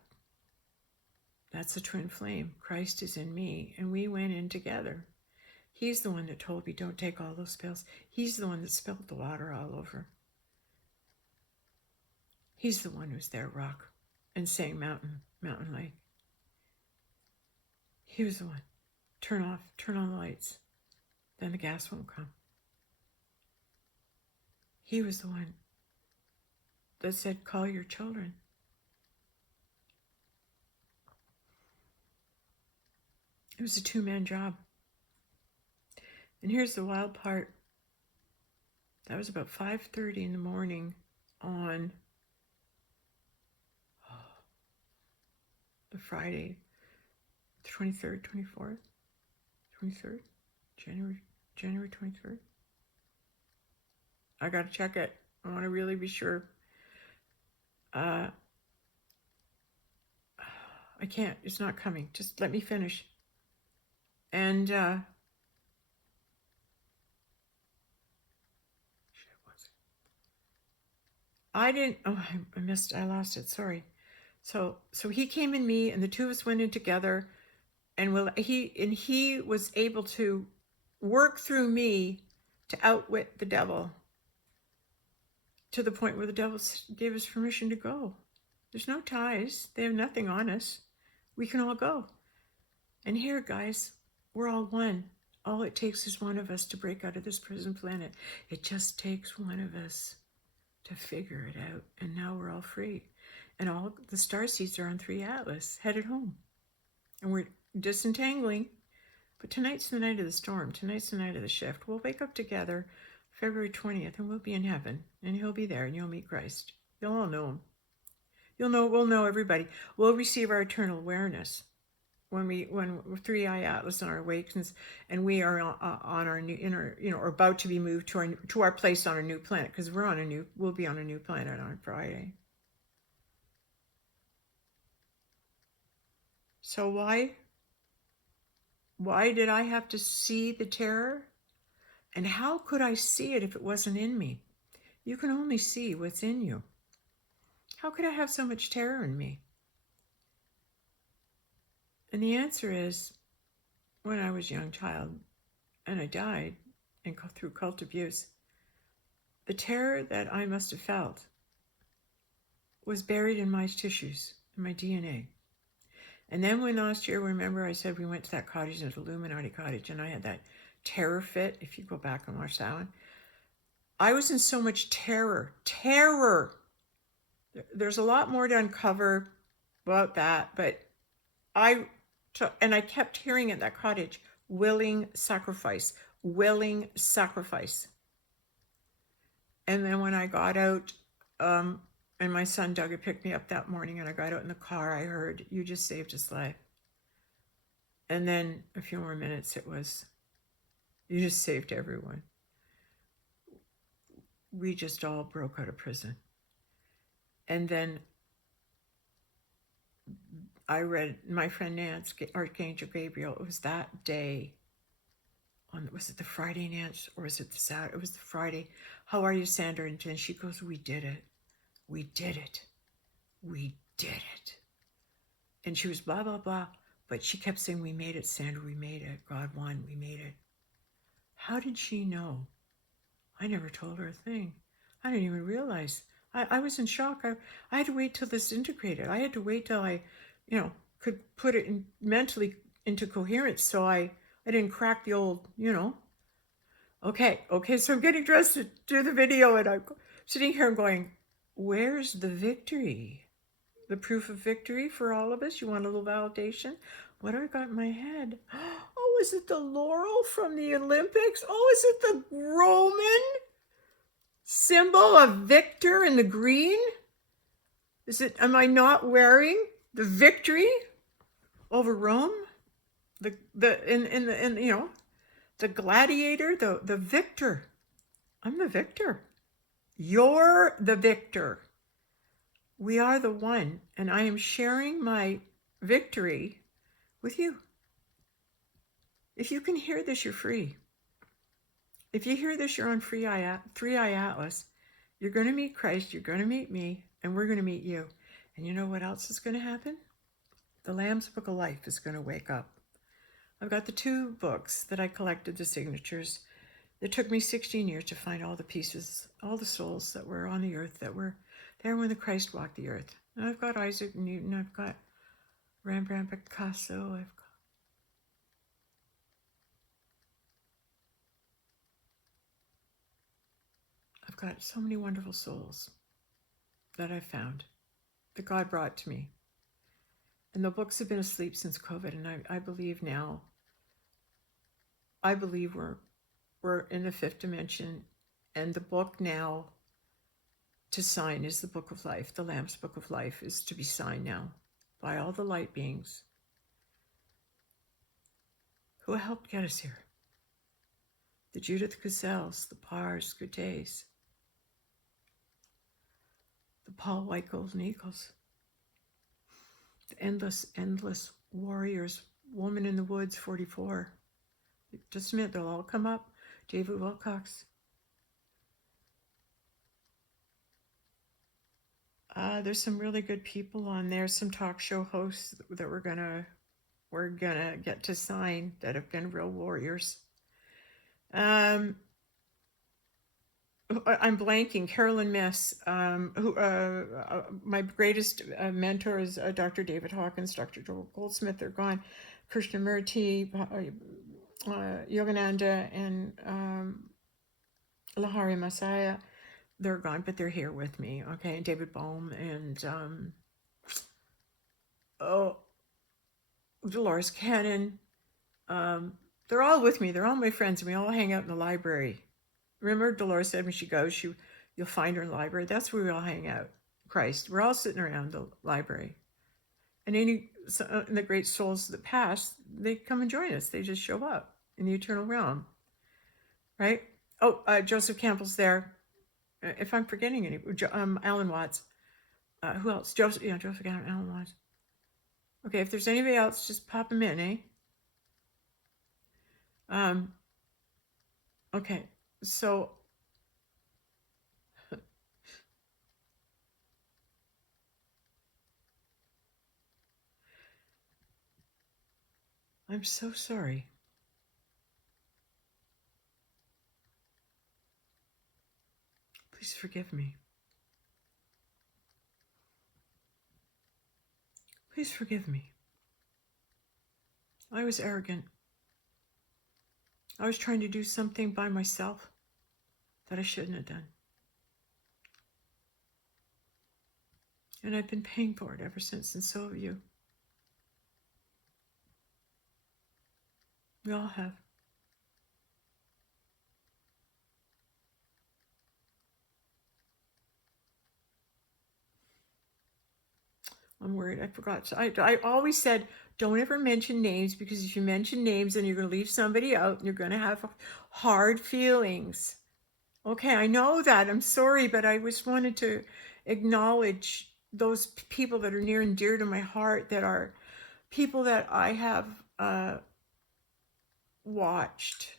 That's the twin flame. Christ is in me, and we went in together. He's the one that told me don't take all those pills. He's the one that spilled the water all over. He's the one who's there, rock, and saying mountain lake. He was the one. Turn on the lights. Then the gas won't come. He was the one that said, call your children. It was a two-man job. And here's the wild part. That was about 5:30 in the morning on the Friday, the 23rd, 24th, 23rd, January 23rd. I got to check it. I want to really be sure. I can't. It's not coming. Just let me finish. And I didn't. Oh, I lost it. Sorry. So he came in me, and the two of us went in together, and he was able to work through me to outwit the devil, to the point where the devil gave us permission to go. There's no ties. They have nothing on us. We can all go. And here, guys, we're all one. All it takes is one of us to break out of this prison planet. It just takes one of us to figure it out. And now we're all free. And all the starseeds are on 3 Atlas, headed home. And we're disentangling. But tonight's the night of the storm. Tonight's the night of the shift. We'll wake up together February 20th, and we'll be in heaven. And he'll be there, and you'll meet Christ. You'll all know him. We'll know everybody. We'll receive our eternal awareness when 3 Atlas on our awakens, and we are on our new or about to be moved to our place on a new planet, because we'll be on a new planet on Friday. So why did I have to see the terror? And how could I see it if it wasn't in me? You can only see what's in you. How could I have so much terror in me? And the answer is, when I was a young child and I died through cult abuse, the terror that I must have felt was buried in my tissues, in my DNA. And then when last year, remember I said we went to that cottage, an Illuminati cottage, and I had that terror fit, if you go back and watch that one. I was in so much terror. There's a lot more to uncover about that, but I kept hearing at that cottage, willing sacrifice. And then when I got out, and my son Doug had picked me up that morning, and I got out in the car, I heard, you just saved his life. And then a few more minutes, it was, you just saved everyone. We just all broke out of prison. And then I read my friend Nance, Archangel Gabriel. It was that day. Was it the Friday, Nance, or was it the Saturday? It was the Friday. How are you, Sandra? And then she goes, we did it. We did it. We did it. And she was blah, blah, blah. But she kept saying, we made it, Sandra. We made it. God won. We made it. How did she know? I never told her a thing. I didn't even realize. I was in shock. I had to wait till this integrated. I had to wait till I, could put it mentally into coherence, so I didn't crack the old, Okay, so I'm getting dressed to do the video, and I'm sitting here and going, where's the victory? The proof of victory for all of us? You want a little validation? What do I got in my head? Oh, is it the laurel from the Olympics? Oh, is it the Roman symbol of victor in the green. Am I not wearing the victory over Rome? The gladiator, the victor. I'm the victor. You're the victor. We are the one, and I am sharing my victory with you. If you can hear this, you're free. If you hear this, you're on Three Eye Atlas. You're going to meet Christ, you're going to meet me, and we're going to meet you. And you know what else is going to happen? The Lamb's Book of Life is going to wake up. I've got the 2 books that I collected, the signatures. It took me 16 years to find all the pieces, all the souls that were on the earth, that were there when the Christ walked the earth. And I've got Isaac Newton, I've got Rembrandt, Picasso, I've got so many wonderful souls that I found, that God brought to me. And the books have been asleep since COVID, and I believe now, I believe we're in the 5th dimension, and the book now to sign is the Book of Life. The Lamb's Book of Life is to be signed now by all the light beings who helped get us here. The Judith Gazelles, the Pars Gutes, the Paul White Golden Eagles, the endless warriors, Woman in the Woods 44. Just a minute, they'll all come up. David Wilcox. There's some really good people on there, some talk show hosts that we're gonna get to sign that have been real warriors. I'm blanking. Carolyn Miss, who my greatest mentor is Dr. David Hawkins, Dr. Joel Goldsmith. They're gone. Krishnamurti, Yogananda, and Lahari Messiah. They're gone, but they're here with me. Okay, and David Bohm and Dolores Cannon. They're all with me. They're all my friends, and we all hang out in the library. Remember, Dolores said when she goes, you'll find her in the library. That's where we all hang out. Christ. We're all sitting around the library. And the great souls that pass, they come and join us. They just show up in the eternal realm. Right? Oh, Joseph Campbell's there. If I'm forgetting any, Alan Watts. Who else? Joseph Campbell, Alan Watts. Okay, if there's anybody else, just pop them in, eh? Okay, so I'm so sorry. Please forgive me. Please forgive me. I was arrogant. I was trying to do something by myself that I shouldn't have done. And I've been paying for it ever since, and so have you. We all have. I'm worried. I forgot. So I always said, don't ever mention names, because if you mention names, then you're going to leave somebody out and you're going to have hard feelings. Okay, I know that. I'm sorry, but I just wanted to acknowledge those people that are near and dear to my heart, that are people that I have watched.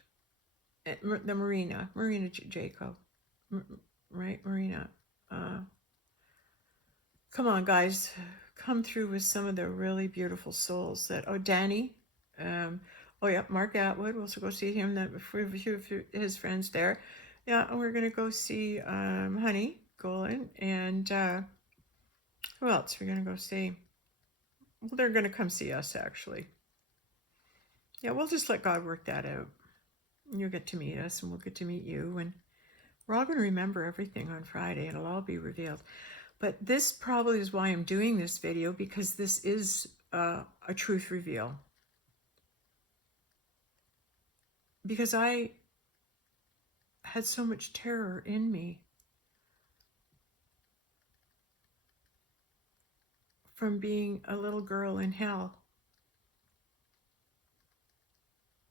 The Marina Jacob, right? Marina. Come on, guys. Come through with some of the really beautiful souls that, Danny. Mark Atwood. We'll also go see him. That a few of his friends there. Yeah, and we're gonna go see Honey Golan, and who else we're gonna go see? Well, they're gonna come see us, actually. Yeah, we'll just let God work that out. You'll get to meet us, and we'll get to meet you, and we're all gonna remember everything on Friday. It'll all be revealed. But this probably is why I'm doing this video, because this is a truth reveal. Because I had so much terror in me from being a little girl in hell.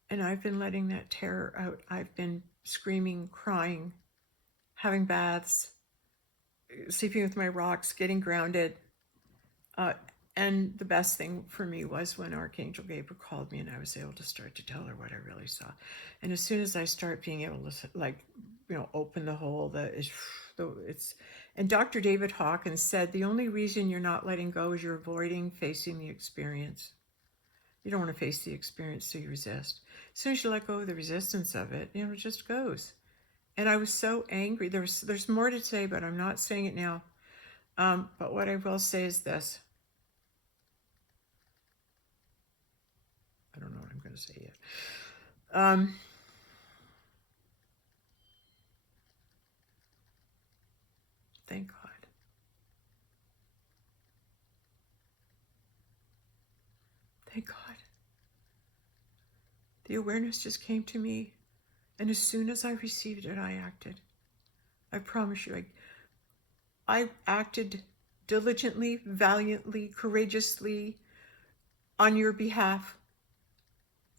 And I've been letting that terror out. I've been screaming, crying, having baths, sleeping with my rocks, getting grounded. And the best thing for me was when Archangel Gabriel called me and I was able to start to tell her what I really saw. And as soon as I start being able to, like, open the hole, and Dr. David Hawkins said, the only reason you're not letting go is you're avoiding facing the experience. You don't want to face the experience, so you resist. As soon as you let go of the resistance of it, it just goes. And I was so angry. There's more to say, but I'm not saying it now. But what I will say is this. I don't know what I'm going to say yet. Thank God. Thank God. The awareness just came to me, and as soon as I received it, I acted. I promise you, I acted diligently, valiantly, courageously on your behalf.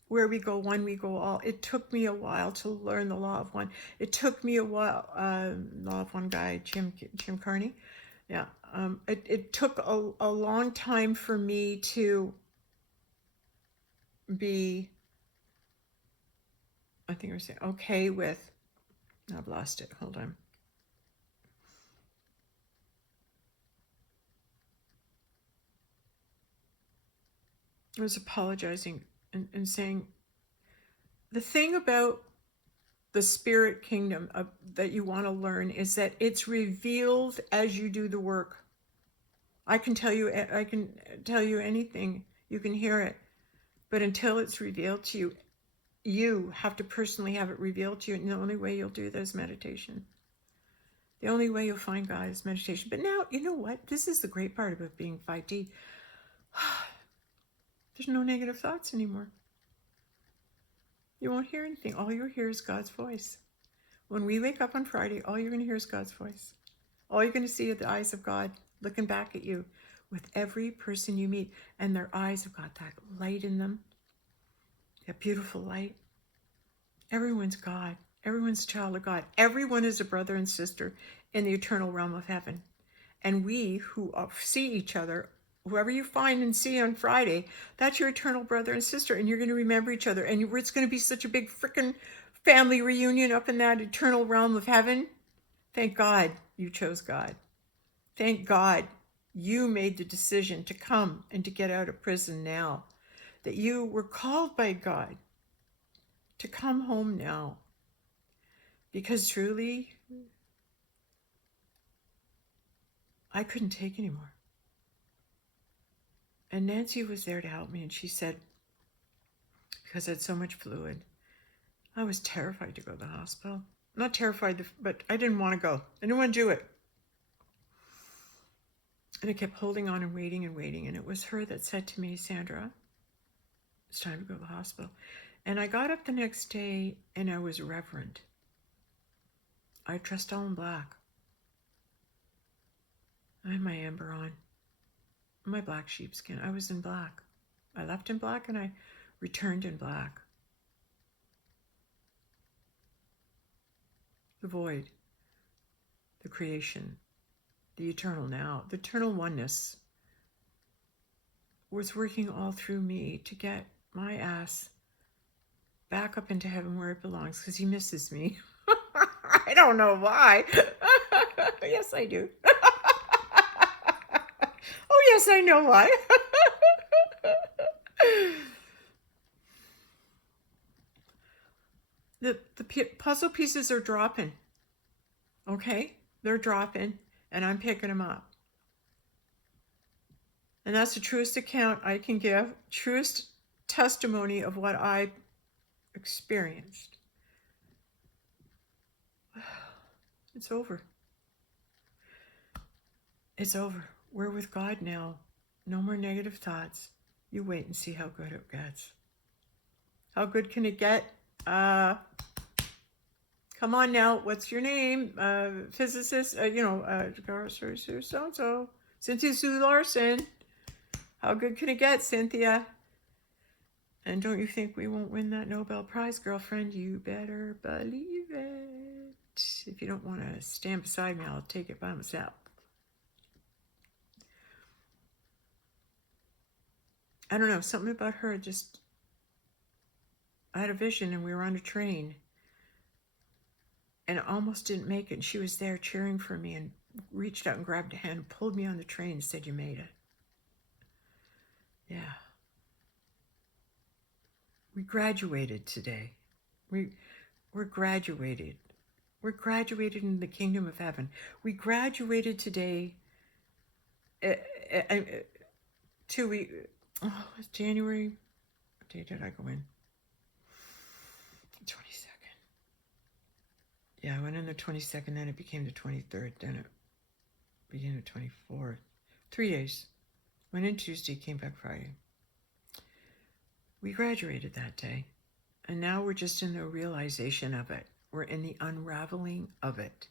Where we go one, we go all. It took me a while to learn the law of one. It took me a while. Law of one guy, Jim Carney. Yeah. It took a long time for me to be, I think I was saying, okay with, I've lost it. Hold on. I was apologizing and saying, the thing about the spirit kingdom that you want to learn is that it's revealed as you do the work. I can tell you anything. You can hear it. But until it's revealed to you, you have to personally have it revealed to you. And the only way you'll do that is meditation. The only way you'll find God is meditation. But now, you know what? This is the great part about being 5D. There's no negative thoughts anymore. You won't hear anything. All you'll hear is God's voice. When we wake up on Friday, all you're going to hear is God's voice. All you're going to see are the eyes of God looking back at you with every person you meet. And their eyes have got that light in them, that beautiful light. Everyone's God. Everyone's a child of God. Everyone is a brother and sister in the eternal realm of heaven. And we who see each other, whoever you find and see on Friday, that's your eternal brother and sister. And you're going to remember each other. And it's going to be such a big freaking family reunion up in that eternal realm of heaven. Thank God you chose God. Thank God you made the decision to come and to get out of prison now. That you were called by God to come home now. Because truly, I couldn't take anymore. And Nancy was there to help me, and she said, because I had so much fluid, I was terrified to go to the hospital. Not terrified, but I didn't want to go. I didn't want to do it. And I kept holding on and waiting, and it was her that said to me, Sandra, it's time to go to the hospital. And I got up the next day, and I was reverent. I dressed all in black. I had my amber on, my black sheepskin. I was in black. I left in black and I returned in black. The void, the creation, the eternal now, the eternal oneness was working all through me to get my ass back up into heaven where it belongs, because he misses me. I don't know why. Yes, I do. Oh, yes, I know why. The puzzle pieces are dropping. Okay? They're dropping, and I'm picking them up. And that's the truest account I can give, truest testimony of what I experienced. It's over. It's over. We're with God now. No more negative thoughts. You wait and see how good it gets. How good can it get? Come on now. What's your name? Physicist, so-and-so. Cynthia Sue Larson. How good can it get, Cynthia? And don't you think we won't win that Nobel Prize, girlfriend? You better believe it. If you don't want to stand beside me, I'll take it by myself. I don't know, something about her just... I had a vision and we were on a train and I almost didn't make it. And she was there cheering for me and reached out and grabbed a hand and pulled me on the train and said, "You made it." Yeah. We graduated today. We're graduated. We're graduated in the kingdom of heaven. We graduated today. 2 weeks. Oh, it's January. What day did I go in? 22nd. Yeah, I went in the 22nd, then it became the 23rd, then it became the 24th. 3 days. Went in Tuesday, came back Friday. We graduated that day, and now we're just in the realization of it. We're in the unraveling of it.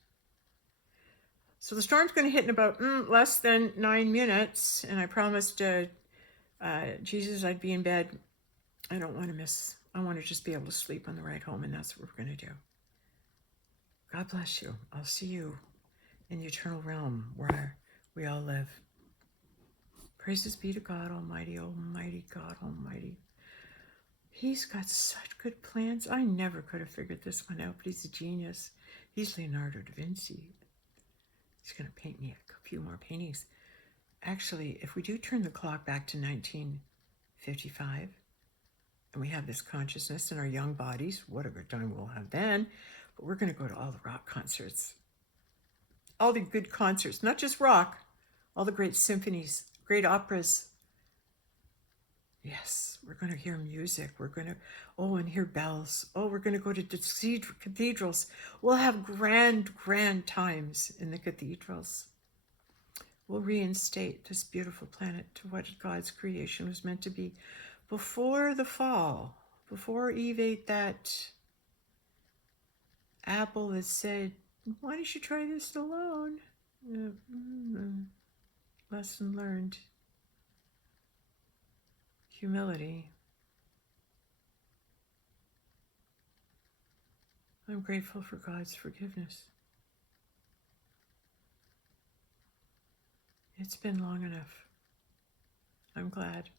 So the storm's going to hit in about less than 9 minutes, and I promised Jesus I'd be in bed. I don't want to miss. I want to just be able to sleep on the ride home, and that's what we're going to do. God bless you. I'll see you in the eternal realm where we all live. Praises be to God Almighty, Almighty God Almighty. He's got such good plans. I never could have figured this one out, but he's a genius. He's Leonardo da Vinci. He's going to paint me a few more paintings. Actually, if we do turn the clock back to 1955, and we have this consciousness in our young bodies, what a good time we'll have then. But we're going to go to all the rock concerts. All the good concerts, not just rock, all the great symphonies, great operas. Yes, we're going to hear music. We're going to, and hear bells. We're going to go to cathedrals. We'll have grand, grand times in the cathedrals. We'll reinstate this beautiful planet to what God's creation was meant to be before the fall, before Eve ate that apple that said, "Why don't you try this alone?" Lesson learned. Humility. I'm grateful for God's forgiveness. It's been long enough. I'm glad.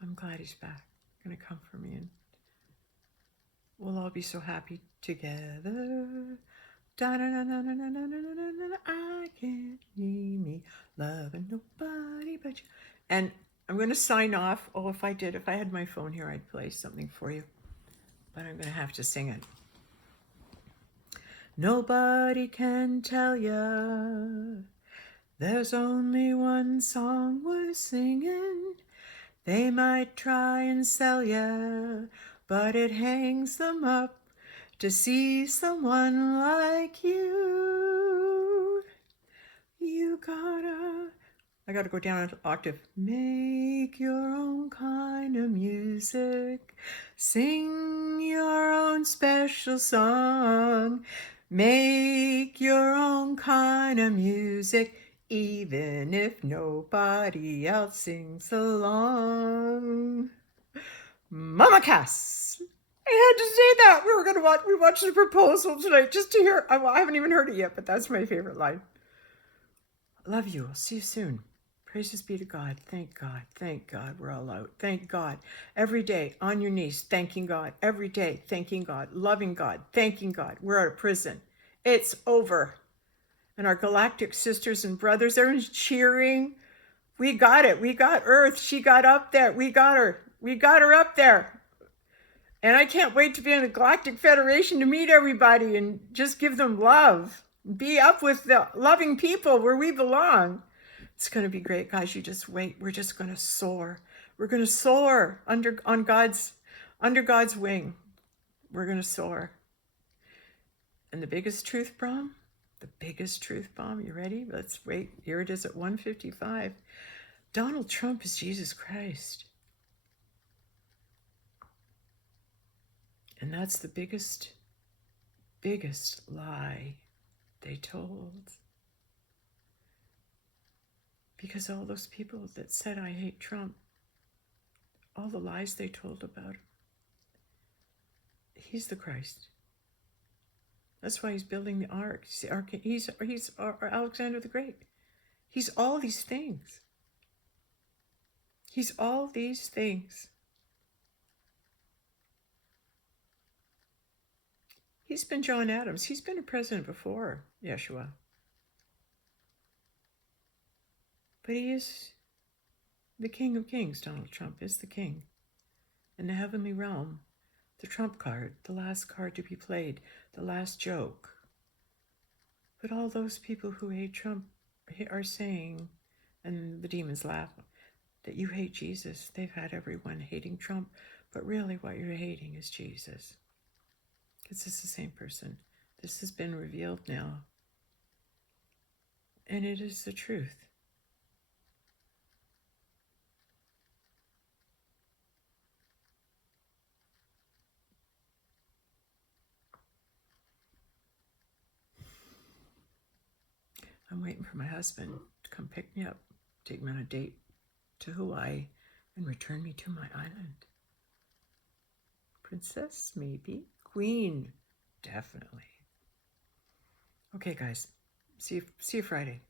I'm glad he's back. Going to come for me, and we'll all be so happy together. I can't need me loving nobody but you. And I'm going to sign off. If I had my phone here, I'd play something for you. But I'm going to have to sing it. Nobody can tell ya there's only one song worth singing. They might try and sell ya, but it hangs them up to see someone like you. I gotta go down an octave. Make your own kind of music. Sing your own special song. Make your own kind of music, even if nobody else sings along. Mama Cass. I had to say that. We watched The Proposal tonight just to hear. I haven't even heard it yet, but that's my favorite line. Love you. I'll see you soon. Praises be to God. Thank God. Thank God. We're all out. Thank God. Every day on your knees, thanking God. Every day, thanking God. Loving God. Thanking God. We're out of prison. It's over. And our galactic sisters and brothers, everyone's cheering. We got it. We got Earth. She got up there. We got her. We got her up there. And I can't wait to be in the Galactic Federation to meet everybody and just give them love. Be up with the loving people where we belong. It's going to be great, guys. You just wait. We're just going to soar. We're going to soar under God's wing. We're going to soar. And the biggest truth bomb? The biggest truth bomb. You ready? Let's wait. Here it is at 1:55. Donald Trump is Jesus Christ. And that's the biggest lie they told. Because all those people that said, I hate Trump, all the lies they told about him, he's the Christ. That's why he's building the ark. He's Alexander the Great. He's all these things. He's all these things. He's been John Adams. He's been a president before Yeshua. But he is the King of Kings. Donald Trump is the king. In the heavenly realm, the trump card, the last card to be played, the last joke. But all those people who hate Trump are saying, and the demons laugh, that you hate Jesus. They've had everyone hating Trump, but really what you're hating is Jesus. Because it's the same person. This has been revealed now. And it is the truth. I'm waiting for my husband to come pick me up, take me on a date to Hawaii, and return me to my island. Princess, maybe. Queen, definitely. Okay, guys. See you Friday.